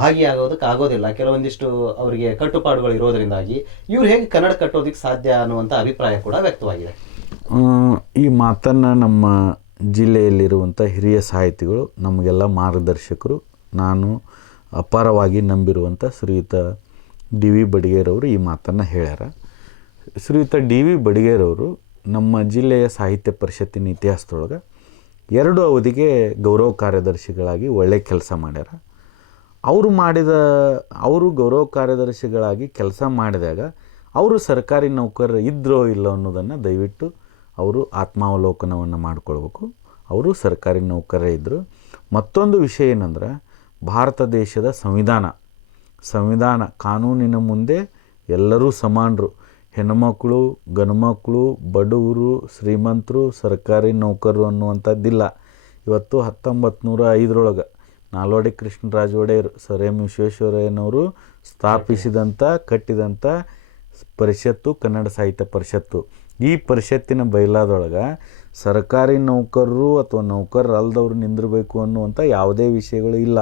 ಭಾಗಿಯಾಗೋದಕ್ಕೆ ಆಗೋದಿಲ್ಲ, ಕೆಲವೊಂದಿಷ್ಟು ಅವರಿಗೆ ಕಟ್ಟುಪಾಡುಗಳು ಇರೋದ್ರಿಂದಾಗಿ ಇವ್ರು ಹೇಗೆ ಕನ್ನಡ ಕಟ್ಟೋದಕ್ಕೆ ಸಾಧ್ಯ ಅನ್ನುವಂಥ ಅಭಿಪ್ರಾಯ ಕೂಡ ವ್ಯಕ್ತವಾಗಿದೆ. ಈ ಮಾತನ್ನು ನಮ್ಮ ಜಿಲ್ಲೆಯಲ್ಲಿರುವಂಥ ಹಿರಿಯ ಸಾಹಿತಿಗಳು, ನಮಗೆಲ್ಲ ಮಾರ್ಗದರ್ಶಕರು, ನಾನು ಅಪಾರವಾಗಿ ನಂಬಿರುವಂಥ ಶ್ರೀಯುತ ಡಿ ವಿ ಬಡಿಗೇರವರು ಈ ಮಾತನ್ನು ಹೇಳ್ಯಾರ. ಶ್ರೀಯುತ ಡಿ ವಿ ಬಡಿಗೇರವರು ನಮ್ಮ ಜಿಲ್ಲೆಯ ಸಾಹಿತ್ಯ ಪರಿಷತ್ತಿನ ಇತಿಹಾಸದೊಳಗೆ 2 ಅವಧಿಗೆ ಗೌರವ ಕಾರ್ಯದರ್ಶಿಗಳಾಗಿ ಒಳ್ಳೆಯ ಕೆಲಸ ಮಾಡ್ಯಾರ. ಅವರು ಗೌರವ ಕಾರ್ಯದರ್ಶಿಗಳಾಗಿ ಕೆಲಸ ಮಾಡಿದಾಗ ಅವರು ಸರ್ಕಾರಿ ನೌಕರರು ಇದ್ದರೋ ಇಲ್ಲೋ ಅನ್ನೋದನ್ನು ದಯವಿಟ್ಟು ಅವರು ಆತ್ಮಾವಲೋಕನವನ್ನು ಮಾಡಿಕೊಳ್ಬೇಕು. ಅವರು ಸರ್ಕಾರಿ ನೌಕರರೇ ಇದ್ದರು. ಮತ್ತೊಂದು ವಿಷಯ ಏನಂದ್ರೆ, ಭಾರತ ದೇಶದ ಸಂವಿಧಾನ ಕಾನೂನಿನ ಮುಂದೆ ಎಲ್ಲರೂ ಸಮಾನರು. ಹೆಣ್ಣುಮಕ್ಕಳು, ಗಂಡುಮಕ್ಕಳು, ಬಡವರು, ಶ್ರೀಮಂತರು, ಸರ್ಕಾರಿ ನೌಕರರು ಅನ್ನುವಂಥದ್ದಿಲ್ಲ. ಇವತ್ತು 1905 ನಾಲ್ವಡಿ ಕೃಷ್ಣರಾಜ ಒಡೆಯರು, ಸರ್ ಎಂ ವಿಶ್ವೇಶ್ವರಯ್ಯನವರು ಸ್ಥಾಪಿಸಿದಂಥ ಕಟ್ಟಿದಂಥ ಪರಿಷತ್ತು ಕನ್ನಡ ಸಾಹಿತ್ಯ ಪರಿಷತ್ತು. ಈ ಪರಿಷತ್ತಿನ ಬಯಲಾದೊಳಗೆ ಸರ್ಕಾರಿ ನೌಕರರು ಅಥವಾ ನೌಕರರಲ್ಲದವ್ರು ನಿಂದಿರಬೇಕು ಅನ್ನುವಂಥ ಯಾವುದೇ ವಿಷಯಗಳು ಇಲ್ಲ.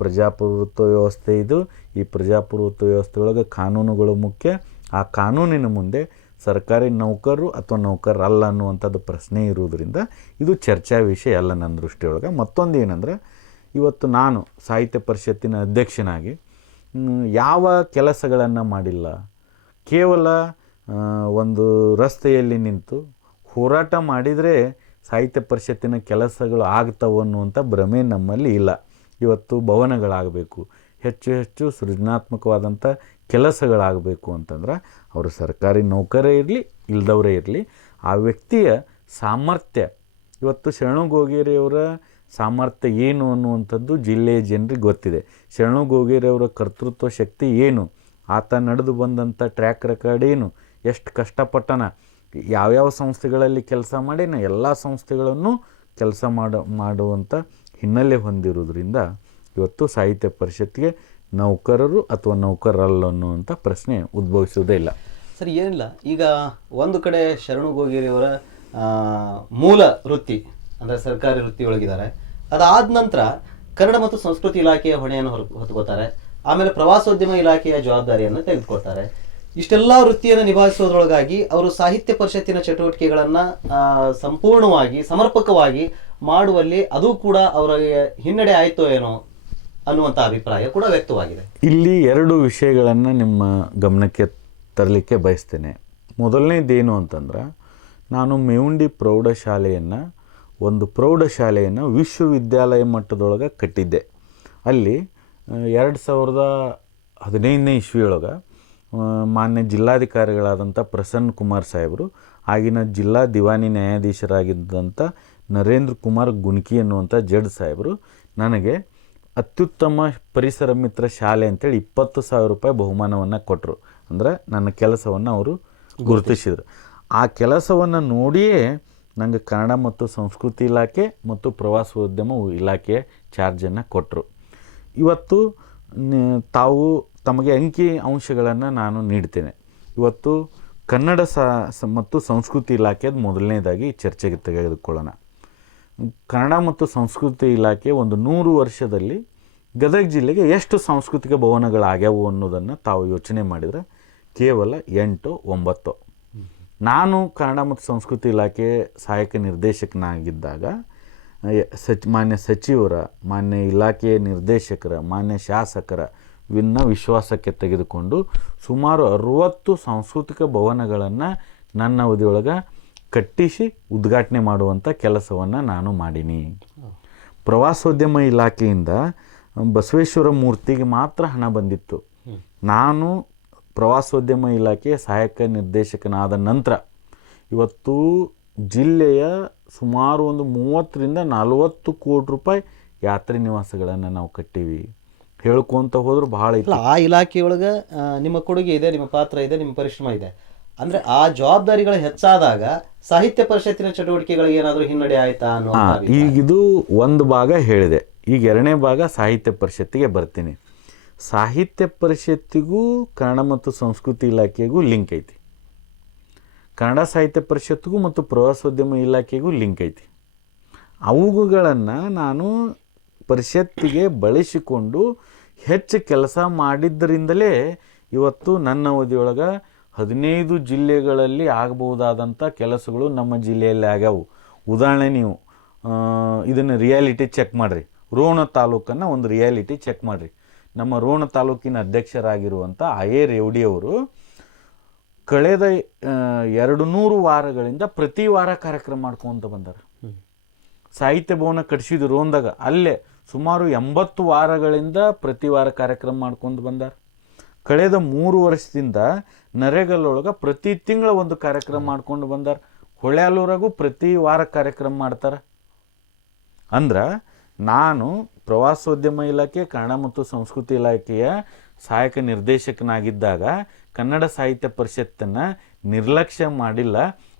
ಪ್ರಜಾಪ್ರಭುತ್ವ ವ್ಯವಸ್ಥೆ ಇದು. ಈ ಪ್ರಜಾಪ್ರಭುತ್ವ ವ್ಯವಸ್ಥೆಯೊಳಗೆ ಕಾನೂನುಗಳು ಮುಖ್ಯ. ಆ ಕಾನೂನಿನ ಮುಂದೆ ಸರ್ಕಾರಿ ನೌಕರರು ಅಥವಾ ನೌಕರರಲ್ಲ ಅನ್ನುವಂಥದ್ದು ಪ್ರಶ್ನೆ ಇರುವುದರಿಂದ ಇದು ಚರ್ಚಾ ವಿಷಯ ಅಲ್ಲ ನನ್ನ ದೃಷ್ಟಿಯೊಳಗೆ. ಮತ್ತೊಂದು ಏನಂದರೆ, ಇವತ್ತು ನಾನು ಸಾಹಿತ್ಯ ಪರಿಷತ್ತಿನ ಅಧ್ಯಕ್ಷನಾಗಿ ಯಾವ ಕೆಲಸಗಳನ್ನು ಮಾಡಿಲ್ಲ. ಕೇವಲ ಒಂದು ರಸ್ತೆಯಲ್ಲಿ ನಿಂತು ಹೋರಾಟ ಮಾಡಿದರೆ ಸಾಹಿತ್ಯ ಪರಿಷತ್ತಿನ ಕೆಲಸಗಳು ಆಗ್ತವೆ ಅನ್ನುವಂಥ ಭ್ರಮೆ ನಮ್ಮಲ್ಲಿ ಇಲ್ಲ. ಇವತ್ತು ಭವನಗಳಾಗಬೇಕು, ಹೆಚ್ಚು ಹೆಚ್ಚು ಸೃಜನಾತ್ಮಕವಾದಂಥ ಕೆಲಸಗಳಾಗಬೇಕು ಅಂತಂದ್ರೆ ಅವರು ಸರ್ಕಾರಿ ನೌಕರೇ ಇರಲಿ, ಇಲ್ದವರೇ ಇರಲಿ, ಆ ವ್ಯಕ್ತಿಯ ಸಾಮರ್ಥ್ಯ, ಇವತ್ತು ಶರಣು ಗೋಗೇರಿಯವರ ಸಾಮರ್ಥ್ಯ ಏನು ಅನ್ನುವಂಥದ್ದು ಜಿಲ್ಲೆಯ ಜನರಿಗೆ ಗೊತ್ತಿದೆ. ಶರಣು ಗೋಗೇರಿಯವರ ಕರ್ತೃತ್ವ ಶಕ್ತಿ ಏನು, ಆತ ನಡೆದು ಬಂದಂಥ ಟ್ರ್ಯಾಕ್ ರೆಕಾರ್ಡ್ ಏನು, ಎಷ್ಟು ಕಷ್ಟಪಟ್ಟನ, ಯಾವ್ಯಾವ ಸಂಸ್ಥೆಗಳಲ್ಲಿ ಕೆಲಸ ಮಾಡಿನ ಎಲ್ಲ ಸಂಸ್ಥೆಗಳನ್ನು ಕೆಲಸ ಮಾಡುವಂಥ ಹಿನ್ನೆಲೆ ಹೊಂದಿರೋದ್ರಿಂದ ಇವತ್ತು ಸಾಹಿತ್ಯ ಪರಿಷತ್ತಿಗೆ ನೌಕರರು ಅಥವಾ ನೌಕರರಲ್ಲ ಅನ್ನುವಂಥ ಪ್ರಶ್ನೆ ಉದ್ಭವಿಸುವುದೇ ಇಲ್ಲ. ಸರಿ, ಏನಿಲ್ಲ. ಈಗ ಒಂದು ಕಡೆ ಶರಣು ಗೋಗೇರಿಯವರ ಮೂಲ ವೃತ್ತಿ ಅಂದರೆ ಸರ್ಕಾರಿ ವೃತ್ತಿ ಒಳಗಿದ್ದಾರೆ. ಅದಾದ ನಂತರ ಕನ್ನಡ ಮತ್ತು ಸಂಸ್ಕೃತಿ ಇಲಾಖೆಯ ಹೊಣೆಯನ್ನು ಹೊತ್ತುಕೋತಾರೆ. ಆಮೇಲೆ ಪ್ರವಾಸೋದ್ಯಮ ಇಲಾಖೆಯ ಜವಾಬ್ದಾರಿಯನ್ನು ತೆಗೆದುಕೊಳ್ತಾರೆ. ಇಷ್ಟೆಲ್ಲ ವೃತ್ತಿಯನ್ನು ನಿಭಾಯಿಸೋದ್ರೊಳಗಾಗಿ ಅವರು ಸಾಹಿತ್ಯ ಪರಿಷತ್ತಿನ ಚಟುವಟಿಕೆಗಳನ್ನು ಸಂಪೂರ್ಣವಾಗಿ ಸಮರ್ಪಕವಾಗಿ ಮಾಡುವಲ್ಲಿ ಅದು ಕೂಡ ಅವರಿಗೆ ಹಿನ್ನಡೆ ಆಯಿತೋ ಏನೋ ಅನ್ನುವಂಥ ಅಭಿಪ್ರಾಯ ಕೂಡ ವ್ಯಕ್ತವಾಗಿದೆ. ಇಲ್ಲಿ 2 ವಿಷಯಗಳನ್ನು ನಿಮ್ಮ ಗಮನಕ್ಕೆ ತರಲಿಕ್ಕೆ ಬಯಸ್ತೇನೆ. ಮೊದಲನೇದೇನು ಅಂತಂದ್ರೆ, ನಾನು ಮೇವುಂಡಿ ಪ್ರೌಢಶಾಲೆಯನ್ನು ವಿಶ್ವವಿದ್ಯಾಲಯ ಮಟ್ಟದೊಳಗೆ ಕಟ್ಟಿದ್ದೆ. ಅಲ್ಲಿ 2015ನೇ ಇಸ್ವಿಯೊಳಗೆ ಮಾನ್ಯ ಜಿಲ್ಲಾಧಿಕಾರಿಗಳಾದಂಥ ಪ್ರಸನ್ನ ಕುಮಾರ್ ಸಾಹೇಬರು, ಆಗಿನ ಜಿಲ್ಲಾ ದಿವಾನಿ ನ್ಯಾಯಾಧೀಶರಾಗಿದ್ದಂಥ ನರೇಂದ್ರ ಕುಮಾರ್ ಗುನ್ಕಿ ಅನ್ನುವಂಥ ಜಡ್ ಸಾಹೇಬರು ನನಗೆ ಅತ್ಯುತ್ತಮ ಪರಿಸರ ಮಿತ್ರ ಶಾಲೆ ಅಂತೇಳಿ 20,000 ರೂಪಾಯಿ ಬಹುಮಾನವನ್ನು ಕೊಟ್ಟರು. ಅಂದರೆ ನನ್ನ ಕೆಲಸವನ್ನು ಅವರು ಗುರುತಿಸಿದರು. ಆ ಕೆಲಸವನ್ನು ನೋಡಿಯೇ ನನಗೆ ಕನ್ನಡ ಮತ್ತು ಸಂಸ್ಕೃತಿ ಇಲಾಖೆ ಮತ್ತು ಪ್ರವಾಸೋದ್ಯಮ ಇಲಾಖೆಯ ಚಾರ್ಜನ್ನು ಕೊಟ್ಟರು. ಇವತ್ತು ತಾವು ತಮಗೆ ಅಂಕಿ ಅಂಶಗಳನ್ನು ನಾನು ನೀಡ್ತೇನೆ. ಇವತ್ತು ಕನ್ನಡ ಮತ್ತು ಸಂಸ್ಕೃತಿ ಇಲಾಖೆದು ಮೊದಲನೇದಾಗಿ ಚರ್ಚೆಗೆ ತೆಗೆದುಕೊಳ್ಳೋಣ. ಕನ್ನಡ ಮತ್ತು ಸಂಸ್ಕೃತಿ ಇಲಾಖೆ ಒಂದು 100 ವರ್ಷದಲ್ಲಿ ಗದಗ ಜಿಲ್ಲೆಗೆ ಎಷ್ಟು ಸಾಂಸ್ಕೃತಿಕ ಭವನಗಳಾಗ್ಯಾವು ಅನ್ನೋದನ್ನು ತಾವು ಯೋಚನೆ ಮಾಡಿದರೆ ಕೇವಲ 8-9. ನಾನು ಕನ್ನಡ ಮತ್ತು ಸಂಸ್ಕೃತಿ ಇಲಾಖೆ ಸಹಾಯಕ ನಿರ್ದೇಶಕನಾಗಿದ್ದಾಗ ಮಾನ್ಯ ಸಚಿವರ, ಮಾನ್ಯ ಇಲಾಖೆಯ ನಿರ್ದೇಶಕರ, ಮಾನ್ಯ ಶಾಸಕರ ವಿಶ್ವಾಸಕ್ಕೆ ತೆಗೆದುಕೊಂಡು ಸುಮಾರು 60 ಸಾಂಸ್ಕೃತಿಕ ಭವನಗಳನ್ನು ನನ್ನ ಅವಧಿಯೊಳಗೆ ಕಟ್ಟಿಸಿ ಉದ್ಘಾಟನೆ ಮಾಡುವಂಥ ಕೆಲಸವನ್ನು ನಾನು ಮಾಡೀನಿ. ಪ್ರವಾಸೋದ್ಯಮ ಇಲಾಖೆಯಿಂದ ಬಸವೇಶ್ವರ ಮೂರ್ತಿಗೆ ಮಾತ್ರ ಹಣ ಬಂದಿತ್ತು. ನಾನು ಪ್ರವಾಸೋದ್ಯಮ ಇಲಾಖೆ ಸಹಾಯಕ ನಿರ್ದೇಶಕನಾದ ನಂತರ ಇವತ್ತು ಜಿಲ್ಲೆಯ ಸುಮಾರು ಒಂದು 30-40 ಕೋಟಿ ರೂಪಾಯಿ ಯಾತ್ರೆ ನಿವಾಸಗಳನ್ನು ನಾವು ಕಟ್ಟೀವಿ. ಹೇಳ್ಕೊತ ಹೋದ್ರೆ ಭಾಳ ಇಲ್ಲ, ಆ ಇಲಾಖೆಯೊಳಗೆ ನಿಮ್ಮ ಕೊಡುಗೆ ಇದೆ, ನಿಮ್ಮ ಪಾತ್ರ ಇದೆ, ನಿಮ್ಮ ಪರಿಶ್ರಮ ಇದೆ. ಅಂದ್ರೆ ಆ ಜವಾಬ್ದಾರಿಗಳು ಹೆಚ್ಚಾದಾಗ ಸಾಹಿತ್ಯ ಪರಿಷತ್ತಿನ ಚಟುವಟಿಕೆಗಳಿಗೆ ಏನಾದರೂ ಹಿನ್ನಡೆ ಆಯ್ತಾ ಅನ್ನೋ ಈಗಿದು ಒಂದು ಭಾಗ ಹೇಳಿದೆ. ಈಗ ಎರಡನೇ ಭಾಗ ಸಾಹಿತ್ಯ ಪರಿಷತ್ತಿಗೆ ಬರ್ತೀನಿ. ಸಾಹಿತ್ಯ ಪರಿಷತ್ತಿಗೂ ಕನ್ನಡ ಮತ್ತು ಸಂಸ್ಕೃತಿ ಇಲಾಖೆಗೂ ಲಿಂಕ್ ಐತಿ. ಕನ್ನಡ ಸಾಹಿತ್ಯ ಪರಿಷತ್ತಿಗೂ ಮತ್ತು ಪ್ರವಾಸೋದ್ಯಮ ಇಲಾಖೆಗೂ ಲಿಂಕ್ ಐತಿ. ಅವುಗಳನ್ನು ನಾನು ಪರಿಷತ್ತಿಗೆ ಬಳಸಿಕೊಂಡು ಹೆಚ್ಚು ಕೆಲಸ ಮಾಡಿದ್ದರಿಂದಲೇ ಇವತ್ತು ನನ್ನ ಅವಧಿಯೊಳಗೆ 15 ಜಿಲ್ಲೆಗಳಲ್ಲಿ ಆಗಬಹುದಾದಂಥ ಕೆಲಸಗಳು ನಮ್ಮ ಜಿಲ್ಲೆಯಲ್ಲಿ ಆಗ್ಯಾವು. ಉದಾಹರಣೆ ನೀವು ಇದನ್ನು ರಿಯಾಲಿಟಿ ಚೆಕ್ ಮಾಡಿರಿ. ರೋಣ ತಾಲೂಕನ್ನು ಒಂದು ರಿಯಾಲಿಟಿ ಚೆಕ್ ಮಾಡಿರಿ. ನಮ್ಮ ರೋಣ ತಾಲೂಕಿನ ಅಧ್ಯಕ್ಷರಾಗಿರುವಂಥ A ರೇವಡಿಯವರು ಕಳೆದ 200 ವಾರಗಳಿಂದ ಪ್ರತಿ ವಾರ ಕಾರ್ಯಕ್ರಮ ಮಾಡ್ಕೊಂತ ಬಂದಾರ. ಸಾಹಿತ್ಯ ಭವನ ಕಟ್ಟಿಸಿದ್ರು ರೋಣದಾಗ, ಅಲ್ಲೇ ಸುಮಾರು 80 ವಾರಗಳಿಂದ ಪ್ರತಿ ವಾರ ಕಾರ್ಯಕ್ರಮ ಮಾಡ್ಕೊಂಡು ಬಂದಾರ. ಕಳೆದ 3 ವರ್ಷದಿಂದ ನರೇಗಲ್ಲೊಳಗೆ ಪ್ರತಿ ತಿಂಗಳ ಒಂದು ಕಾರ್ಯಕ್ರಮ ಮಾಡ್ಕೊಂಡು ಬಂದಾರ. ಹೊಳ್ಯಾಲೂರಾಗೂ ಪ್ರತಿ ವಾರ ಕಾರ್ಯಕ್ರಮ ಮಾಡ್ತಾರೆ. ಅಂದ್ರೆ ನಾನು ಪ್ರವಾಸೋದ್ಯಮ ಇಲಾಖೆ ಕನ್ನಡ ಮತ್ತು ಸಂಸ್ಕೃತಿ ಇಲಾಖೆಯ ಸಹಾಯಕ ನಿರ್ದೇಶಕನಾಗಿದ್ದಾಗ ಕನ್ನಡ ಸಾಹಿತ್ಯ ಪರಿಷತ್ತನ್ನು ನಿರ್ಲಕ್ಷ್ಯ ಮಾಡಿಲ್ಲ.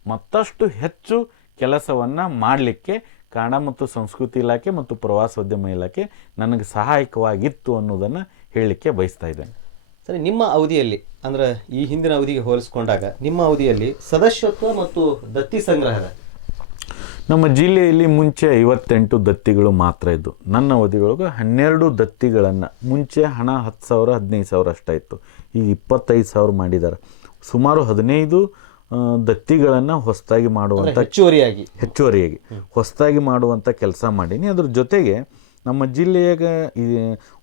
ಮತ್ತಷ್ಟು ಹೆಚ್ಚು ಕೆಲಸವನ್ನು ಮಾಡಲಿಕ್ಕೆ ಕನ್ನಡ ಮತ್ತು ಸಂಸ್ಕೃತಿ ಇಲಾಖೆ ಮತ್ತು ಪ್ರವಾಸೋದ್ಯಮ ಇಲಾಖೆ ನನಗೆ ಸಹಾಯಕವಾಗಿತ್ತು ಅನ್ನೋದನ್ನು ಹೇಳಲಿಕ್ಕೆ ಬಯಸ್ತಾ ಇದ್ದೇನೆ. ಸರಿ, ನಿಮ್ಮ ಅವಧಿಯಲ್ಲಿ ಅಂದ್ರೆ ಈ ಹಿಂದಿನ ಅವಧಿಗೆ ಹೋಲಿಸ್ಕೊಂಡಾಗ ನಿಮ್ಮ ಅವಧಿಯಲ್ಲಿ ಸದಸ್ಯತ್ವ ಮತ್ತು ದತ್ತಿ ಸಂಗ್ರಹದ ನಮ್ಮ ಜಿಲ್ಲೆಯಲ್ಲಿ ಮುಂಚೆ 58 ದತ್ತಿಗಳು ಮಾತ್ರ ಇದ್ದು. ನನ್ನ ಅವಧಿಯೊಳಗೆ 12 ದತ್ತಿಗಳನ್ನು, ಮುಂಚೆ ಹಣ 10,000 15,000 ಅಷ್ಟೇ ಇತ್ತು. ಈಗ 25,000 ಮಾಡಿದ್ದಾರೆ. ಸುಮಾರು 15 ದತ್ತಿಗಳನ್ನು ಹೊಸದಾಗಿ ಮಾಡುವಂಥ ಹೆಚ್ಚುವರಿಯಾಗಿ ಹೊಸದಾಗಿ ಮಾಡುವಂಥ ಕೆಲಸ ಮಾಡೀನಿ. ಅದ್ರ ಜೊತೆಗೆ ನಮ್ಮ ಜಿಲ್ಲೆಯಾಗ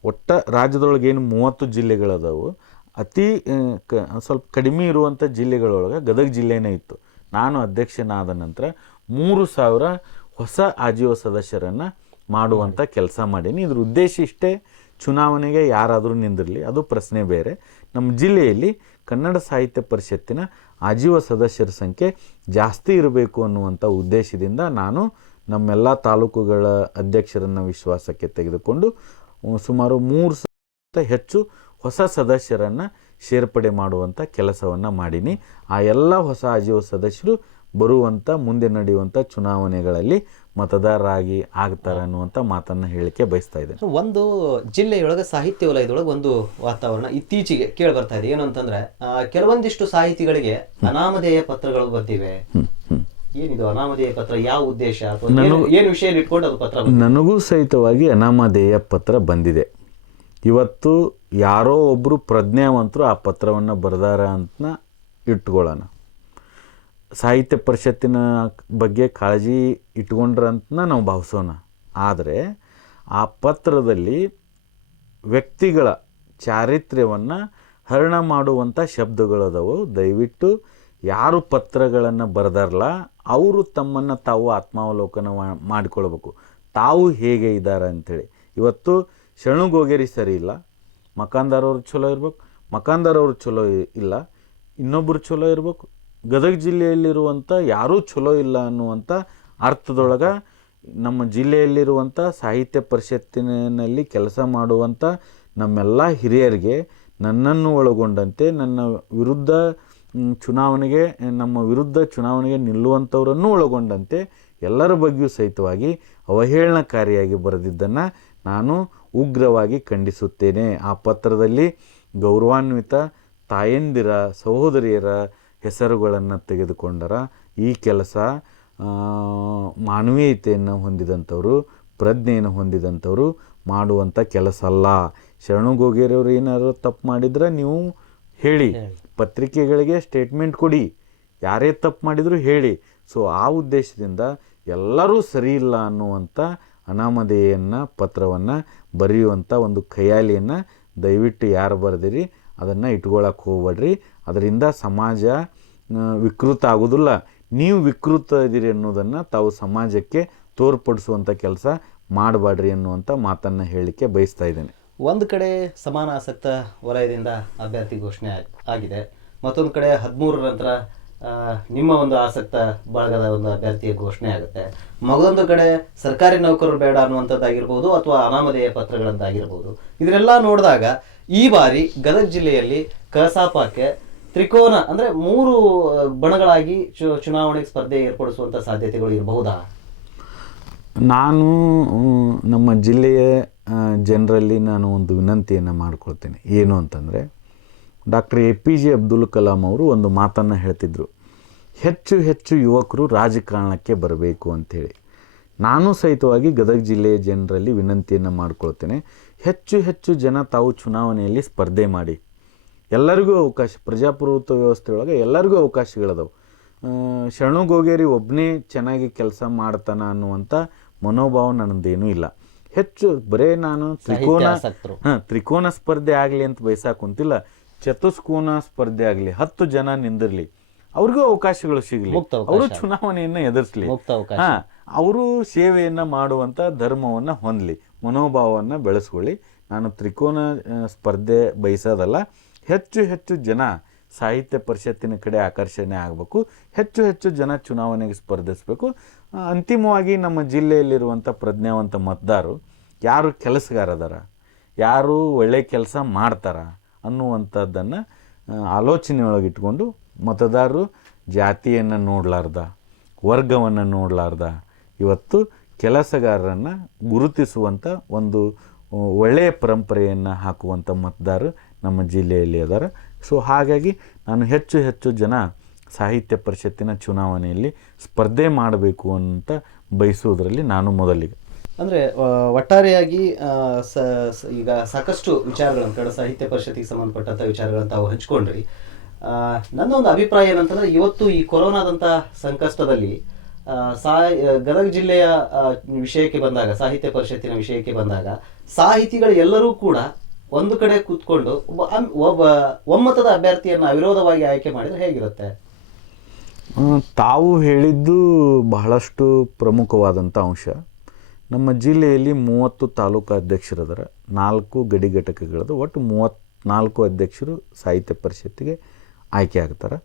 ಒಟ್ಟ ರಾಜ್ಯದೊಳಗೆ ಏನು 30 ಜಿಲ್ಲೆಗಳದಾವು, ಅತಿ ಸ್ವಲ್ಪ ಕಡಿಮೆ ಇರುವಂಥ ಜಿಲ್ಲೆಗಳೊಳಗೆ ಗದಗ ಜಿಲ್ಲೆನೇ ಇತ್ತು. ನಾನು ಅಧ್ಯಕ್ಷನಾದ ನಂತರ 3,000 ಹೊಸ ಆಜೀವ ಸದಸ್ಯರನ್ನು ಮಾಡುವಂಥ ಕೆಲಸ ಮಾಡೀನಿ. ಇದ್ರ ಉದ್ದೇಶ ಇಷ್ಟೇ, ಚುನಾವಣೆಗೆ ಯಾರಾದರೂ ನಿಂದಿರಲಿ, ಅದು ಪ್ರಶ್ನೆ ಬೇರೆ. ನಮ್ಮ ಜಿಲ್ಲೆಯಲ್ಲಿ ಕನ್ನಡ ಸಾಹಿತ್ಯ ಪರಿಷತ್ತಿನ ಆಜೀವ ಸದಸ್ಯರ ಸಂಖ್ಯೆ ಜಾಸ್ತಿ ಇರಬೇಕು ಅನ್ನುವಂಥ ಉದ್ದೇಶದಿಂದ ನಾನು ನಮ್ಮೆಲ್ಲ ತಾಲೂಕುಗಳ ಅಧ್ಯಕ್ಷರನ್ನು ವಿಶ್ವಾಸಕ್ಕೆ ತೆಗೆದುಕೊಂಡು ಸುಮಾರು 3,000 ಹೆಚ್ಚು ಹೊಸ ಸದಸ್ಯರನ್ನು ಸೇರ್ಪಡೆ ಮಾಡುವಂಥ ಕೆಲಸವನ್ನು ಮಾಡೀನಿ. ಆ ಎಲ್ಲ ಹೊಸ ಆಜೀವ ಸದಸ್ಯರು ಬರುವಂಥ ಮುಂದೆ ನಡೆಯುವಂಥ ಚುನಾವಣೆಗಳಲ್ಲಿ ಮತದಾರರಾಗಿ ಆಗ್ತಾರೆ ಅನ್ನುವಂಥ ಮಾತನ್ನು ಹೇಳಿಕೆ ಬಯಸ್ತಾ ಇದ್ದೇನೆ. ಒಂದು ಜಿಲ್ಲೆಯೊಳಗೆ ಸಾಹಿತ್ಯ ವಲಯದೊಳಗೆ ಒಂದು ವಾತಾವರಣ ಇತ್ತೀಚೆಗೆ ಕೇಳಿ ಬರ್ತಾ ಇದೆ. ಏನು ಅಂತಂದ್ರೆ ಕೆಲವೊಂದಿಷ್ಟು ಸಾಹಿತಿಗಳಿಗೆ ಅನಾಮಧೇಯ ಪತ್ರಗಳು ಬರ್ತಿವೆ. ಏನಿದು ಅನಾಮಧೇಯ ಪತ್ರ? ಯಾವ ಉದ್ದೇಶ ಅಥವಾ ಏನು ವಿಷಯ ಇಟ್ಕೊಂಡು ಅದು ಪತ್ರ? ನನಗೂ ಸಹಿತವಾಗಿ ಅನಾಮಧೇಯ ಪತ್ರ ಬಂದಿದೆ. ಇವತ್ತು ಯಾರೋ ಒಬ್ಬರು ಪ್ರಜ್ಞಾವಂತರು ಆ ಪತ್ರವನ್ನು ಬರೆದಾರ ಅಂತ ಇಟ್ಕೊಳ್ಳೋಣ. ಸಾಹಿತ್ಯ ಪರಿಷತ್ತಿನ ಬಗ್ಗೆ ಕಾಳಜಿ ಇಟ್ಕೊಂಡ್ರಂತ ನಾವು ಭಾವಿಸೋಣ. ಆದರೆ ಆ ಪತ್ರದಲ್ಲಿ ವ್ಯಕ್ತಿಗಳ ಚಾರಿತ್ರ್ಯವನ್ನು ಹರಣ ಮಾಡುವಂಥ ಶಬ್ದಗಳದವು. ದಯವಿಟ್ಟು ಯಾರು ಪತ್ರಗಳನ್ನು ಬರೆದಾರಲ್ಲ ಅವರು ತಮ್ಮನ್ನು ತಾವು ಆತ್ಮಾವಲೋಕನ ಮಾಡಿಕೊಳ್ಬೇಕು. ತಾವು ಹೇಗೆ ಇದ್ದಾರೆ ಅಂಥೇಳಿ. ಇವತ್ತು ಶರಣುಗೋಗೇರಿ ಸರಿ ಇಲ್ಲ, ಮಕಾಂದಾರವ್ರು ಚಲೋ ಇರ್ಬೇಕು, ಮಕಾಂದಾರವ್ರು ಚಲೋ ಇಲ್ಲ, ಇನ್ನೊಬ್ಬರು ಚಲೋ ಇರ್ಬೇಕು. ಗದಗ ಜಿಲ್ಲೆಯಲ್ಲಿರುವಂಥ ಯಾರೂ ಚಲೋ ಇಲ್ಲ ಅನ್ನುವಂಥ ಅರ್ಥದೊಳಗೆ ನಮ್ಮ ಜಿಲ್ಲೆಯಲ್ಲಿರುವಂಥ ಸಾಹಿತ್ಯ ಪರಿಷತ್ತಿನಲ್ಲಿ ಕೆಲಸ ಮಾಡುವಂಥ ನಮ್ಮೆಲ್ಲ ಹಿರಿಯರಿಗೆ ನನ್ನನ್ನು ಒಳಗೊಂಡಂತೆ ನಮ್ಮ ವಿರುದ್ಧ ಚುನಾವಣೆಗೆ ನಿಲ್ಲುವಂಥವರನ್ನು ಒಳಗೊಂಡಂತೆ ಎಲ್ಲರ ಬಗ್ಗೆಯೂ ಸಹಿತವಾಗಿ ಅವಹೇಳನಕಾರಿಯಾಗಿ ಬರೆದಿದ್ದನ್ನು ನಾನು ಉಗ್ರವಾಗಿ ಖಂಡಿಸುತ್ತೇನೆ. ಆ ಪತ್ರದಲ್ಲಿ ಗೌರವಾನ್ವಿತ ತಾಯಂದಿರ ಸಹೋದರಿಯರ ಹೆಸರುಗಳನ್ನು ತೆಗೆದುಕೊಂಡರ ಈ ಕೆಲಸ ಮಾನವೀಯತೆಯನ್ನು ಹೊಂದಿದಂಥವರು, ಪ್ರಜ್ಞೆಯನ್ನು ಹೊಂದಿದಂಥವರು ಮಾಡುವಂಥ ಕೆಲಸ ಅಲ್ಲ. ಶರಣುಗೋಗೇರಿಯವರು ಏನಾದರೂ ತಪ್ಪು ಮಾಡಿದ್ರೆ ನೀವು ಹೇಳಿ, ಪತ್ರಿಕೆಗಳಿಗೆ ಸ್ಟೇಟ್ಮೆಂಟ್ ಕೊಡಿ, ಯಾರೇ ತಪ್ಪು ಮಾಡಿದರೂ ಹೇಳಿ. ಸೊ ಆ ಉದ್ದೇಶದಿಂದ ಎಲ್ಲರೂ ಸರಿ ಇಲ್ಲ ಅನ್ನುವಂಥ ಅನಾಮಧೇಯನ ಪತ್ರವನ್ನು ಬರೆಯುವಂಥ ಒಂದು ಖಯಾಲಿಯನ್ನು ದಯವಿಟ್ಟು ಯಾರು ಬರೆದಿರಿ ಅದನ್ನು ಇಟ್ಕೊಳ್ಳೋಕೆ ಹೋಗ್ಬೇಡ್ರಿ. ಅದರಿಂದ ಸಮಾಜ ವಿಕೃತ ಆಗೋದಿಲ್ಲ, ನೀವು ವಿಕೃತ ಇದ್ದೀರಿ ಅನ್ನೋದನ್ನು ತಾವು ಸಮಾಜಕ್ಕೆ ತೋರ್ಪಡಿಸುವಂಥ ಕೆಲಸ ಮಾಡಬೇಡ್ರಿ ಅನ್ನುವಂಥ ಮಾತನ್ನು ಹೇಳಲಿಕ್ಕೆ ಬಯಸ್ತಾ ಇದ್ದೇನೆ. ಒಂದು ಕಡೆ ಸಮಾನ ಆಸಕ್ತ ವಲಯದಿಂದ ಅಭ್ಯರ್ಥಿ ಘೋಷಣೆ ಆಗಿದೆ, ಮತ್ತೊಂದು ಕಡೆ 13 ನಂತರ ನಿಮ್ಮ ಒಂದು ಆಸಕ್ತ ಬಳಗದ ಒಂದು ಅಭ್ಯರ್ಥಿಯ ಘೋಷಣೆ ಆಗುತ್ತೆ. ಮಗದೊಂದು ಕಡೆ ಸರ್ಕಾರಿ ನೌಕರರು ಬೇಡ ಅನ್ನುವಂಥದ್ದಾಗಿರ್ಬೋದು ಅಥವಾ ಅನಾಮಧೇಯ ಪತ್ರಗಳಂತಾಗಿರ್ಬೋದು. ಇದನ್ನೆಲ್ಲ ನೋಡಿದಾಗ ಈ ಬಾರಿ ಗದಗ ಜಿಲ್ಲೆಯಲ್ಲಿ ಕಸಾಪಕ್ಕೆ ತ್ರಿಕೋನ ಅಂದರೆ 3 ಬಣಗಳಾಗಿ ಚುನಾವಣೆಗೆ ಸ್ಪರ್ಧೆ ಏರ್ಪಡಿಸುವಂಥ ಸಾಧ್ಯತೆಗಳು ಇರಬಹುದಾ? ನಾನು ನಮ್ಮ ಜಿಲ್ಲೆಯ ಜನರಲ್ಲಿ ನಾನು ಒಂದು ವಿನಂತಿಯನ್ನು ಮಾಡ್ಕೊಳ್ತೇನೆ. ಏನು ಅಂತಂದರೆ, ಡಾಕ್ಟರ್ APJ ಅಬ್ದುಲ್ ಕಲಾಂ ಅವರು ಒಂದು ಮಾತನ್ನು ಹೇಳ್ತಿದ್ರು, ಹೆಚ್ಚು ಹೆಚ್ಚು ಯುವಕರು ರಾಜಕಾರಣಕ್ಕೆ ಬರಬೇಕು ಅಂಥೇಳಿ. ನಾನು ಸಹಿತವಾಗಿ ಗದಗ ಜಿಲ್ಲೆಯ ಜನರಲ್ಲಿ ವಿನಂತಿಯನ್ನು ಮಾಡ್ಕೊಳ್ತೇನೆ, ಹೆಚ್ಚು ಹೆಚ್ಚು ಜನ ತಾವು ಚುನಾವಣೆಯಲ್ಲಿ ಸ್ಪರ್ಧೆ ಮಾಡಿ. ಎಲ್ಲರಿಗೂ ಅವಕಾಶ, ಪ್ರಜಾಪ್ರಭುತ್ವ ವ್ಯವಸ್ಥೆಯೊಳಗೆ ಎಲ್ಲರಿಗೂ ಅವಕಾಶಗಳದಾವೆ. ಶರಣು ಗೋಗೇರಿ ಒಬ್ಬನೇ ಚೆನ್ನಾಗಿ ಕೆಲಸ ಮಾಡ್ತಾನ ಅನ್ನುವಂಥ ಮನೋಭಾವ ನನ್ನದೇನೂ ಇಲ್ಲ. ಹೆಚ್ಚು ಬರೇ ನಾನು ತ್ರಿಕೋನ ಸ್ಪರ್ಧೆ ಆಗಲಿ ಅಂತ ಬಯಸಾಕ ಕುಂತಿಲ್ಲ, ಚತುಷ್ಕೋನ ಸ್ಪರ್ಧೆ ಆಗಲಿ, 10 ಜನ ನಿಂದಿರಲಿ, ಅವ್ರಿಗೂ ಅವಕಾಶಗಳು ಸಿಗಲಿ, ಅವರು ಚುನಾವಣೆಯನ್ನು ಎದುರಿಸಲಿ, ಅವರು ಸೇವೆಯನ್ನು ಮಾಡುವಂಥ ಧರ್ಮವನ್ನು ಹೊಂದಲಿ, ಮನೋಭಾವವನ್ನು ಬೆಳೆಸ್ಕೊಳ್ಳಿ. ನಾನು ತ್ರಿಕೋನ ಸ್ಪರ್ಧೆ ಬಯಸೋದಲ್ಲ, ಹೆಚ್ಚು ಹೆಚ್ಚು ಜನ ಸಾಹಿತ್ಯ ಪರಿಷತ್ತಿನ ಕಡೆ ಆಕರ್ಷಣೆ ಆಗಬೇಕು, ಹೆಚ್ಚು ಹೆಚ್ಚು ಜನ ಚುನಾವಣೆಗೆ ಸ್ಪರ್ಧಿಸಬೇಕು. ಅಂತಿಮವಾಗಿ ನಮ್ಮ ಜಿಲ್ಲೆಯಲ್ಲಿರುವಂಥ ಪ್ರಜ್ಞಾವಂತ ಮತದಾರರು ಯಾರು ಕೆಲಸಗಾರದಾರ, ಯಾರು ಒಳ್ಳೆ ಕೆಲಸ ಮಾಡ್ತಾರ ಅನ್ನುವಂಥದ್ದನ್ನು ಆಲೋಚನೆಯೊಳಗಿಟ್ಕೊಂಡು ಮತದಾರರು ಜಾತಿಯನ್ನು ನೋಡಲಾರ್ದ, ವರ್ಗವನ್ನು ನೋಡಲಾರ್ದ ಇವತ್ತು ಕೆಲಸಗಾರರನ್ನು ಗುರುತಿಸುವಂಥ ಒಂದು ಒಳ್ಳೆಯ ಪರಂಪರೆಯನ್ನು ಹಾಕುವಂಥ ಮತದಾರರು ನಮ್ಮ ಜಿಲ್ಲೆಯಲ್ಲಿ ಅದಾರ. ಸೊ ಹಾಗಾಗಿ ನಾನು ಹೆಚ್ಚು ಹೆಚ್ಚು ಜನ ಸಾಹಿತ್ಯ ಪರಿಷತ್ತಿನ ಚುನಾವಣೆಯಲ್ಲಿ ಸ್ಪರ್ಧೆ ಮಾಡಬೇಕು ಅಂತ ಬಯಸುವುದರಲ್ಲಿ ನಾನು ಮೊದಲಿಗೆ. ಅಂದರೆ ಒಟ್ಟಾರೆಯಾಗಿ ಈಗ ಸಾಕಷ್ಟು ವಿಚಾರಗಳನ್ನು ಕನ್ನಡ ಸಾಹಿತ್ಯ ಪರಿಷತ್ತಿಗೆ ಸಂಬಂಧಪಟ್ಟಂಥ ವಿಚಾರಗಳನ್ನು ತಾವು ಹಂಚ್ಕೊಂಡ್ರಿ. ನನ್ನೊಂದು ಅಭಿಪ್ರಾಯ ಏನಂತಂದರೆ, ಇವತ್ತು ಈ ಕೊರೋನಾದಂಥ ಸಂಕಷ್ಟದಲ್ಲಿ ಗದಗ ಜಿಲ್ಲೆಯ ವಿಷಯಕ್ಕೆ ಬಂದಾಗ, ಸಾಹಿತ್ಯ ಪರಿಷತ್ತಿನ ವಿಷಯಕ್ಕೆ ಬಂದಾಗ, ಸಾಹಿತಿಗಳು ಎಲ್ಲರೂ ಕೂಡ ಒಂದು ಕಡೆ ಕೂತ್ಕೊಂಡು ಒಬ್ಬ ಒಮ್ಮತದ ಅಭ್ಯರ್ಥಿಯನ್ನು ಅವಿರೋಧವಾಗಿ ಆಯ್ಕೆ ಮಾಡಿದರೆ ಹೇಗಿರುತ್ತೆ? ತಾವು ಹೇಳಿದ್ದು ಬಹಳಷ್ಟು ಪ್ರಮುಖವಾದಂಥ ಅಂಶ. ನಮ್ಮ ಜಿಲ್ಲೆಯಲ್ಲಿ 30 ತಾಲೂಕು ಅಧ್ಯಕ್ಷರದರ, 4 ಗಡಿ ಘಟಕಗಳದು, ಒಟ್ಟು 34 ಅಧ್ಯಕ್ಷರು ಸಾಹಿತ್ಯ ಪರಿಷತ್ತಿಗೆ ಆಯ್ಕೆ ಆಗ್ತಾರೆ.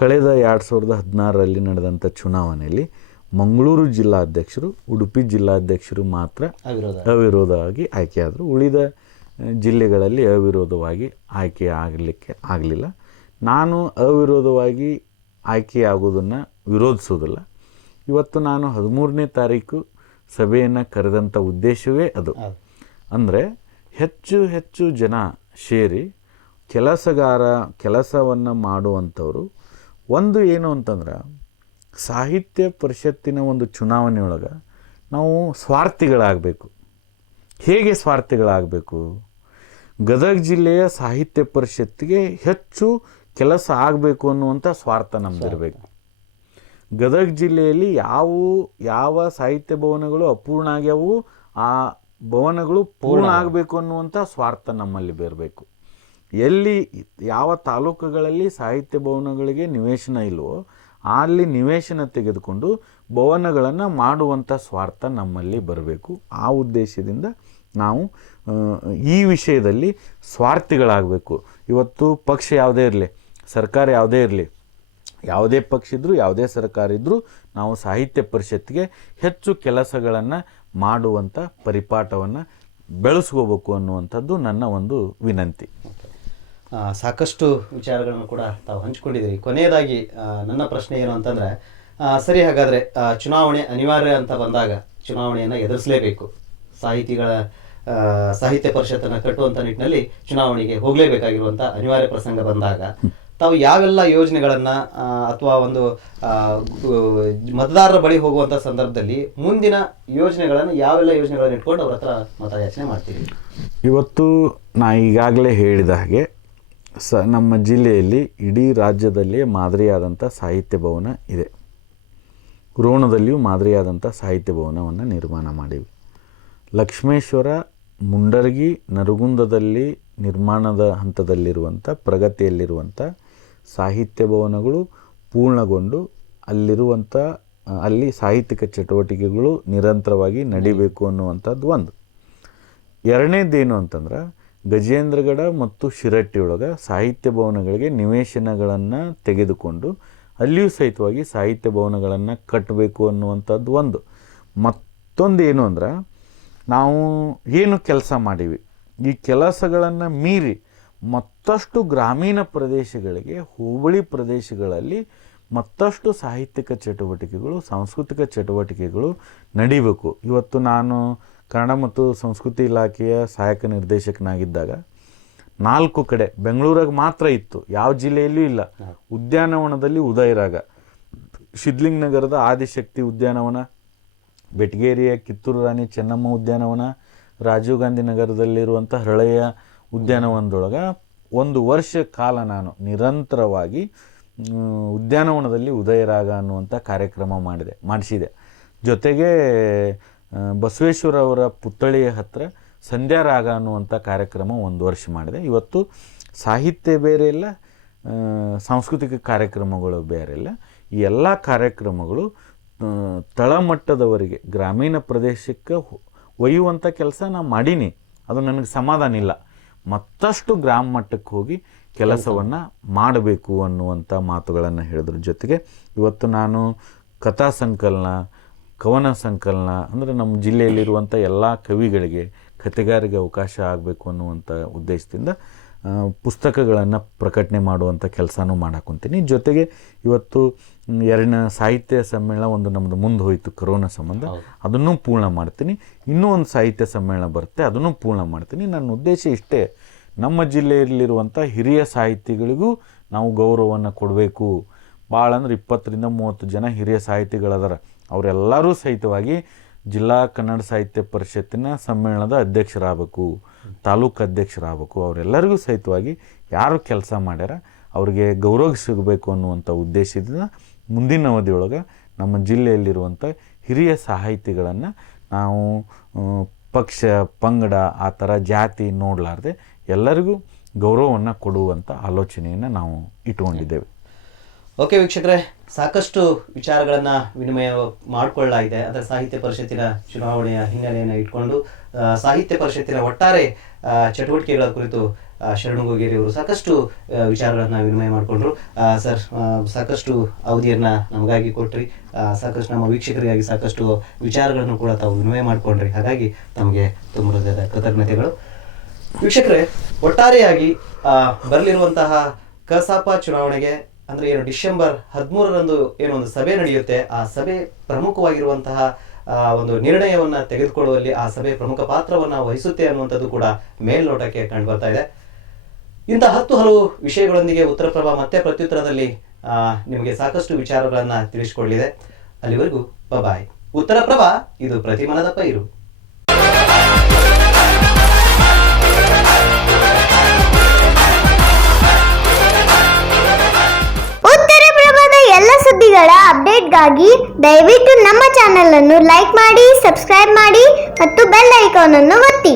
ಕಳೆದ 2016ರಲ್ಲಿ ನಡೆದಂಥ ಚುನಾವಣೆಯಲ್ಲಿ ಮಂಗಳೂರು ಜಿಲ್ಲಾಧ್ಯಕ್ಷರು, ಉಡುಪಿ ಜಿಲ್ಲಾಧ್ಯಕ್ಷರು ಮಾತ್ರ ಅವಿರೋಧವಾಗಿ ಆಯ್ಕೆಯಾದರು. ಉಳಿದ ಜಿಲ್ಲೆಗಳಲ್ಲಿ ಅವಿರೋಧವಾಗಿ ಆಯ್ಕೆ ಆಗಲಿಲ್ಲ. ನಾನು ಅವಿರೋಧವಾಗಿ ಆಯ್ಕೆಯಾಗೋದನ್ನು ವಿರೋಧಿಸೋದಿಲ್ಲ. ಇವತ್ತು ನಾನು 13ನೇ ತಾರೀಕು ಸಭೆಯನ್ನು ಕರೆದಂಥ ಉದ್ದೇಶವೇ ಅದು. ಅಂದರೆ ಹೆಚ್ಚು ಹೆಚ್ಚು ಜನ ಸೇರಿ ಕೆಲಸವನ್ನು ಮಾಡುವಂಥವ್ರು. ಒಂದು ಏನು ಅಂತಂದ್ರೆ, ಸಾಹಿತ್ಯ ಪರಿಷತ್ತಿನ ಒಂದು ಚುನಾವಣೆಯೊಳಗೆ ನಾವು ಸ್ವಾರ್ಥಿಗಳಾಗಬೇಕು. ಹೇಗೆ ಸ್ವಾರ್ಥಿಗಳಾಗಬೇಕು? ಗದಗ ಜಿಲ್ಲೆಯ ಸಾಹಿತ್ಯ ಪರಿಷತ್ತಿಗೆ ಹೆಚ್ಚು ಕೆಲಸ ಆಗಬೇಕು ಅನ್ನುವಂಥ ಸ್ವಾರ್ಥ ನಮ್ಮದಿರಬೇಕು. ಗದಗ ಜಿಲ್ಲೆಯಲ್ಲಿ ಯಾವ ಸಾಹಿತ್ಯ ಭವನಗಳು ಅಪೂರ್ಣ ಆಗ್ಯಾವು, ಆ ಭವನಗಳು ಪೂರ್ಣ ಆಗಬೇಕು ಅನ್ನುವಂಥ ಸ್ವಾರ್ಥ ನಮ್ಮಲ್ಲಿ ಬರಬೇಕು. ಎಲ್ಲಿ ಯಾವ ತಾಲೂಕುಗಳಲ್ಲಿ ಸಾಹಿತ್ಯ ಭವನಗಳಿಗೆ ನಿವೇಶನ ಇಲ್ವೋ ಅಲ್ಲಿ ನಿವೇಶನ ತೆಗೆದುಕೊಂಡು ಭವನಗಳನ್ನು ಮಾಡುವಂಥ ಸ್ವಾರ್ಥ ನಮ್ಮಲ್ಲಿ ಬರಬೇಕು. ಆ ಉದ್ದೇಶದಿಂದ ನಾವು ಈ ವಿಷಯದಲ್ಲಿ ಸ್ವಾರ್ಥಿಗಳಾಗಬೇಕು. ಇವತ್ತು ಪಕ್ಷ ಯಾವುದೇ ಇರಲಿ, ಸರ್ಕಾರ ಯಾವುದೇ ಇರಲಿ, ಯಾವುದೇ ಪಕ್ಷ ಇದ್ದರೂ ಯಾವುದೇ ಸರ್ಕಾರ ಇದ್ದರೂ ನಾವು ಸಾಹಿತ್ಯ ಪರಿಷತ್ತಿಗೆ ಹೆಚ್ಚು ಕೆಲಸಗಳನ್ನು ಮಾಡುವಂಥ ಪರಿಪಾಠವನ್ನು ಬೆಳೆಸ್ಕೋಬೇಕು ಅನ್ನುವಂಥದ್ದು ನನ್ನ ಒಂದು ವಿನಂತಿ. ಸಾಕಷ್ಟು ವಿಚಾರಗಳನ್ನು ಕೂಡ ತಾವು ಹಂಚಿಕೊಂಡಿದ್ದೀರಿ. ಕೊನೆಯದಾಗಿ ನನ್ನ ಪ್ರಶ್ನೆ ಏನು ಅಂತಂದರೆ, ಸರಿ, ಹಾಗಾದರೆ ಚುನಾವಣೆ ಅನಿವಾರ್ಯ ಅಂತ ಬಂದಾಗ ಚುನಾವಣೆಯನ್ನು ಎದುರಿಸಲೇಬೇಕು. ಸಾಹಿತ್ಯ ಪರಿಷತ್ತನ್ನು ಕಟ್ಟುವಂಥ ನಿಟ್ಟಿನಲ್ಲಿ ಚುನಾವಣೆಗೆ ಹೋಗಲೇಬೇಕಾಗಿರುವಂಥ ಅನಿವಾರ್ಯ ಪ್ರಸಂಗ ಬಂದಾಗ ತಾವು ಯಾವೆಲ್ಲ ಯೋಜನೆಗಳನ್ನು ಅಥವಾ ಒಂದು ಮತದಾರರ ಬಳಿ ಹೋಗುವಂಥ ಸಂದರ್ಭದಲ್ಲಿ ಮುಂದಿನ ಯೋಜನೆಗಳನ್ನು ಯಾವೆಲ್ಲ ಯೋಜನೆಗಳನ್ನು ಇಟ್ಕೊಂಡು ಅವ್ರ ಹತ್ರ ಮತಯಾಚನೆ ಮಾಡ್ತೀವಿ? ಇವತ್ತು ನಾ ಈಗಾಗಲೇ ಹೇಳಿದ ಹಾಗೆ ನಮ್ಮ ಜಿಲ್ಲೆಯಲ್ಲಿ ಇಡೀ ರಾಜ್ಯದಲ್ಲಿಯೇ ಮಾದರಿಯಾದಂಥ ಸಾಹಿತ್ಯ ಭವನ ಇದೆ. ರೋಣದಲ್ಲಿಯೂ ಮಾದರಿಯಾದಂಥ ಸಾಹಿತ್ಯ ಭವನವನ್ನು ನಿರ್ಮಾಣ ಮಾಡಿವಿ. ಲಕ್ಷ್ಮೇಶ್ವರ, ಮುಂಡರಗಿ, ನರಗುಂದದಲ್ಲಿ ನಿರ್ಮಾಣದ ಹಂತದಲ್ಲಿರುವಂಥ, ಪ್ರಗತಿಯಲ್ಲಿರುವಂಥ ಸಾಹಿತ್ಯ ಭವನಗಳು ಪೂರ್ಣಗೊಂಡು ಅಲ್ಲಿರುವಂಥ ಅಲ್ಲಿ ಸಾಹಿತ್ಯಿಕ ಚಟುವಟಿಕೆಗಳು ನಿರಂತರವಾಗಿ ನಡಿಬೇಕು ಅನ್ನುವಂಥದ್ದು ಒಂದು. ಎರಡನೇದೇನು ಅಂತಂದ್ರೆ ಗಜೇಂದ್ರಗಡ ಮತ್ತು ಶಿರಟ್ಟಿಯೊಳಗೆ ಸಾಹಿತ್ಯ ಭವನಗಳಿಗೆ ನಿವೇಶನಗಳನ್ನು ತೆಗೆದುಕೊಂಡು ಅಲ್ಲಿಯೂ ಸಹಿತವಾಗಿ ಸಾಹಿತ್ಯ ಭವನಗಳನ್ನು ಕಟ್ಟಬೇಕು ಅನ್ನುವಂಥದ್ದು ಒಂದು. ಮತ್ತೊಂದು ಏನು ಅಂದ್ರೆ ನಾವು ಏನು ಕೆಲಸ ಮಾಡೀವಿ, ಈ ಕೆಲಸಗಳನ್ನು ಮೀರಿ ಮತ್ತಷ್ಟು ಗ್ರಾಮೀಣ ಪ್ರದೇಶಗಳಿಗೆ, ಹೋಬಳಿ ಪ್ರದೇಶಗಳಲ್ಲಿ ಮತ್ತಷ್ಟು ಸಾಹಿತ್ಯಿಕ ಚಟುವಟಿಕೆಗಳು, ಸಾಂಸ್ಕೃತಿಕ ಚಟುವಟಿಕೆಗಳು ನಡಿಬೇಕು. ಇವತ್ತು ನಾನು ಕನ್ನಡ ಮತ್ತು ಸಂಸ್ಕೃತಿ ಇಲಾಖೆಯ ಸಹಾಯಕ ನಿರ್ದೇಶಕನಾಗಿದ್ದಾಗ 4 ಕಡೆ, ಬೆಂಗಳೂರಾಗ ಮಾತ್ರ ಇತ್ತು, ಯಾವ ಜಿಲ್ಲೆಯಲ್ಲೂ ಇಲ್ಲ. ಉದ್ಯಾನವನದಲ್ಲಿ ಉದಯರಾಗ, ಶಿದ್ಲಿಂಗ್ ನಗರದ ಆದಿಶಕ್ತಿ ಉದ್ಯಾನವನ, ಬೆಟಗೇರಿಯ ಕಿತ್ತೂರು ರಾಣಿ ಚೆನ್ನಮ್ಮ ಉದ್ಯಾನವನ, ರಾಜೀವ್ ಗಾಂಧಿ ನಗರದಲ್ಲಿರುವಂಥ ಹಳೆಯ ಉದ್ಯಾನವನದೊಳಗೆ 1 ವರ್ಷ ಕಾಲ ನಾನು ನಿರಂತರವಾಗಿ ಉದ್ಯಾನವನದಲ್ಲಿ ಉದಯರಾಗ ಅನ್ನುವಂಥ ಕಾರ್ಯಕ್ರಮ ಮಾಡಿಸಿದೆ. ಜೊತೆಗೆ ಬಸವೇಶ್ವರ ಅವರ ಪುತ್ಥಳಿಯ ಹತ್ತಿರ ಸಂಧ್ಯಾರಾಗ ಅನ್ನುವಂಥ ಕಾರ್ಯಕ್ರಮ 1 ವರ್ಷ ಮಾಡಿದೆ. ಇವತ್ತು ಸಾಹಿತ್ಯ ಬೇರೆ ಇಲ್ಲ, ಸಾಂಸ್ಕೃತಿಕ ಕಾರ್ಯಕ್ರಮಗಳು ಬೇರೆ ಇಲ್ಲ. ಈ ಎಲ್ಲ ಕಾರ್ಯಕ್ರಮಗಳು ತಳಮಟ್ಟದವರಿಗೆ, ಗ್ರಾಮೀಣ ಪ್ರದೇಶಕ್ಕೆ ಒಯ್ಯುವಂಥ ಕೆಲಸ ನಾನು ಮಾಡೀನಿ. ಅದು ನನಗೆ ಸಮಾಧಾನ ಇಲ್ಲ. ಮತ್ತಷ್ಟು ಗ್ರಾಮ ಮಟ್ಟಕ್ಕೆ ಹೋಗಿ ಕೆಲಸವನ್ನು ಮಾಡಬೇಕು ಅನ್ನುವಂಥ ಮಾತುಗಳನ್ನು ಹೇಳಿದ್ರ ಜೊತೆಗೆ ಇವತ್ತು ನಾನು ಕಥಾ ಸಂಕಲನ, ಕವನ ಸಂಕಲನ, ಅಂದರೆ ನಮ್ಮ ಜಿಲ್ಲೆಯಲ್ಲಿರುವಂಥ ಎಲ್ಲ ಕವಿಗಳಿಗೆ, ಕಥೆಗಾರಿಗೆ ಅವಕಾಶ ಆಗಬೇಕು ಅನ್ನುವಂಥ ಉದ್ದೇಶದಿಂದ ಪುಸ್ತಕಗಳನ್ನು ಪ್ರಕಟಣೆ ಮಾಡುವಂಥ ಕೆಲಸನೂ ಮಾಡಾಕೊಂತೀನಿ. ಜೊತೆಗೆ ಇವತ್ತು 2ನೇ ಸಾಹಿತ್ಯ ಸಮ್ಮೇಳನ ಒಂದು ನಮ್ಮದು ಮುಂದೆ ಹೋಯಿತು ಕೊರೋನಾ ಸಂಬಂಧ, ಅದನ್ನು ಪೂರ್ಣ ಮಾಡ್ತೀನಿ. ಇನ್ನೂ ಒಂದು ಸಾಹಿತ್ಯ ಸಮ್ಮೇಳನ ಬರುತ್ತೆ, ಅದನ್ನು ಪೂರ್ಣ ಮಾಡ್ತೀನಿ. ನನ್ನ ಉದ್ದೇಶ ಇಷ್ಟೇ, ನಮ್ಮ ಜಿಲ್ಲೆಯಲ್ಲಿರುವಂಥ ಹಿರಿಯ ಸಾಹಿತಿಗಳಿಗೂ ನಾವು ಗೌರವವನ್ನು ಕೊಡಬೇಕು. ಭಾಳ ಅಂದ್ರೆ 20ರಿಂದ 30 ಜನ ಹಿರಿಯ ಸಾಹಿತಿಗಳದಾರ. ಅವರೆಲ್ಲರೂ ಸಹಿತವಾಗಿ ಜಿಲ್ಲಾ ಕನ್ನಡ ಸಾಹಿತ್ಯ ಪರಿಷತ್ತಿನ ಸಮ್ಮೇಳನದ ಅಧ್ಯಕ್ಷರಾಗಬೇಕು, ತಾಲೂಕು ಅಧ್ಯಕ್ಷರಾಗಬೇಕು. ಅವರೆಲ್ಲರಿಗೂ ಸಹಿತವಾಗಿ ಯಾರು ಕೆಲಸ ಮಾಡ್ಯಾರ ಅವ್ರಿಗೆ ಗೌರವ ಸಿಗಬೇಕು ಅನ್ನುವಂಥ ಉದ್ದೇಶದಿಂದ ಮುಂದಿನ ಅವಧಿಯೊಳಗೆ ನಮ್ಮ ಜಿಲ್ಲೆಯಲ್ಲಿರುವಂಥ ಹಿರಿಯ ಸಾಹಿತಿಗಳನ್ನು ನಾವು ಪಕ್ಷ, ಪಂಗಡ, ಆ ಥರ ಜಾತಿ ನೋಡಲಾರ್ದೆ ಎಲ್ಲರಿಗೂ ಗೌರವವನ್ನು ಕೊಡುವಂಥ ಆಲೋಚನೆಯನ್ನು ನಾವು ಇಟ್ಕೊಂಡಿದ್ದೇವೆ. ಓಕೆ ವೀಕ್ಷಕರೇ, ಸಾಕಷ್ಟು ವಿಚಾರಗಳನ್ನು ವಿನಿಮಯ ಮಾಡಿಕೊಳ್ಳಲಾಗಿದೆ. ಅಂದರೆ ಸಾಹಿತ್ಯ ಪರಿಷತ್ತಿನ ಚುನಾವಣೆಯ ಹಿನ್ನೆಲೆಯನ್ನು ಇಟ್ಕೊಂಡು ಸಾಹಿತ್ಯ ಪರಿಷತ್ತಿನ ಒಟ್ಟಾರೆ ಚಟುವಟಿಕೆಗಳ ಕುರಿತು ಶರಣು ಗೋಗೇರಿ ಅವರು ಸಾಕಷ್ಟು ವಿಚಾರಗಳನ್ನು ವಿನಿಮಯ ಮಾಡಿಕೊಂಡ್ರು. ಸರ್, ಸಾಕಷ್ಟು ಅವಧಿಯನ್ನು ನಮಗಾಗಿ ಕೊಟ್ರಿ, ಸಾಕಷ್ಟು ನಮ್ಮ ವೀಕ್ಷಕರಿಗಾಗಿ ಸಾಕಷ್ಟು ವಿಚಾರಗಳನ್ನು ಕೂಡ ತಾವು ವಿನಿಮಯ ಮಾಡಿಕೊಂಡ್ರಿ. ಹಾಗಾಗಿ ತಮಗೆ ತುಂಬ ಹೃದಯದ ಕೃತಜ್ಞತೆಗಳು. ವೀಕ್ಷಕರೇ, ಒಟ್ಟಾರೆಯಾಗಿ ಬರಲಿರುವಂತಹ ಕಸಾಪ ಚುನಾವಣೆಗೆ ಅಂದರೆ ಏನು ಡಿಸೆಂಬರ್ 13ರಂದು ಏನೊಂದು ಸಭೆ ನಡೆಯುತ್ತೆ, ಆ ಸಭೆ ಪ್ರಮುಖವಾಗಿರುವಂತಹ ಒಂದು ನಿರ್ಣಯವನ್ನ ತೆಗೆದುಕೊಳ್ಳುವಲ್ಲಿ ಆ ಸಭೆ ಪ್ರಮುಖ ಪಾತ್ರವನ್ನ ವಹಿಸುತ್ತೆ ಅನ್ನುವಂಥದ್ದು ಕೂಡ ಮೇಲ್ನೋಟಕ್ಕೆ ಕಂಡು ಬರ್ತಾ ಇದೆ. ಇಂಥ 10 ಹಲವು ವಿಷಯಗಳೊಂದಿಗೆ ಉತ್ತರಪ್ರಭ ಮತ್ತೆ ಪ್ರತ್ಯುತ್ತರದಲ್ಲಿ ನಿಮಗೆ ಸಾಕಷ್ಟು ವಿಚಾರಗಳನ್ನ ತಿಳಿಸಿಕೊಳ್ಳಿದೆ. ಅಲ್ಲಿವರೆಗೂ ಬಾಯ್. ಉತ್ತರಪ್ರಭ, ಇದು ಪ್ರತಿಮನದ ಪೈರು. ಎಲ್ಲ ಸುದ್ದಿಗಳ ಅಪ್ಡೇಟ್ಗಾಗಿ ದಯವಿಟ್ಟು ನಮ್ಮ ಚಾನೆಲ್ ಅನ್ನು ಲೈಕ್ ಮಾಡಿ, ಸಬ್ಸ್ಕ್ರೈಬ್ ಮಾಡಿ ಮತ್ತು ಬೆಲ್ ಐಕಾನ್ ಅನ್ನು ಒತ್ತಿ.